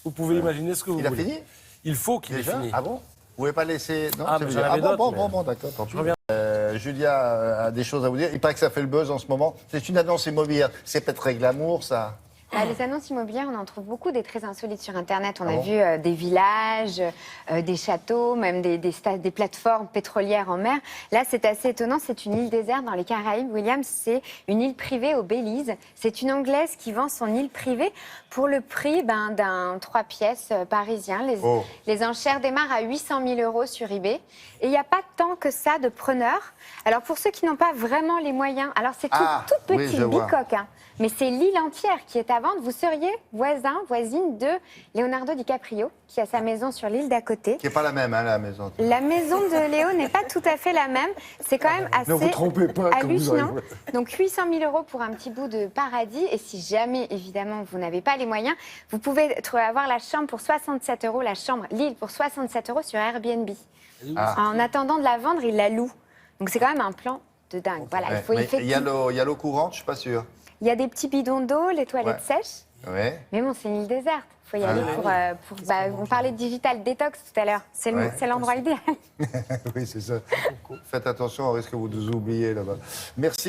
Vous pouvez imaginer ce que vous voulez. Il a fini? Il faut qu'il ait fini. Ah bon? Vous pouvez pas laisser... Non, mais j'en avais d'autres. Bon, d'accord, tant pis. Julia a des choses à vous dire. Il paraît que ça fait le buzz en ce moment. C'est une annonce immobilière. C'est peut-être très glamour, ça. Les annonces immobilières, on en trouve beaucoup des très insolites sur Internet. On a vu des villages, des châteaux, même des plateformes pétrolières en mer. Là, c'est assez étonnant. C'est une île déserte dans les Caraïbes. William, c'est une île privée au Belize. C'est une Anglaise qui vend son île privée pour le prix d'un 3 pièces parisien. Les enchères démarrent à 800 000 euros sur eBay. Et il n'y a pas tant que ça de preneurs. Alors, pour ceux qui n'ont pas vraiment les moyens, alors c'est toute petite bicoque, hein, mais c'est l'île entière qui est à vendre. Vous seriez voisine de Leonardo DiCaprio, qui a sa maison sur l'île d'à côté. Qui n'est pas la même, hein, la maison. La maison de Léo n'est pas tout à fait la même. C'est quand même assez hallucinant. Donc 800 000 euros pour un petit bout de paradis. Et si jamais, évidemment, vous n'avez pas les moyens, vous pouvez avoir la chambre pour 67 euros, l'île pour 67 euros sur Airbnb. En attendant de la vendre, il la loue. Donc c'est quand même un plan de dingue. Voilà, il faut il y a l'eau courante, je ne suis pas sûr. Il y a des petits bidons d'eau, les toilettes sèches. Ouais. Mais bon, c'est une île déserte. Il faut y aller on parlait de digital détox tout à l'heure. C'est l'endroit idéal. Oui, c'est ça. Faites attention au risque que vous nous oubliez là-bas. Merci.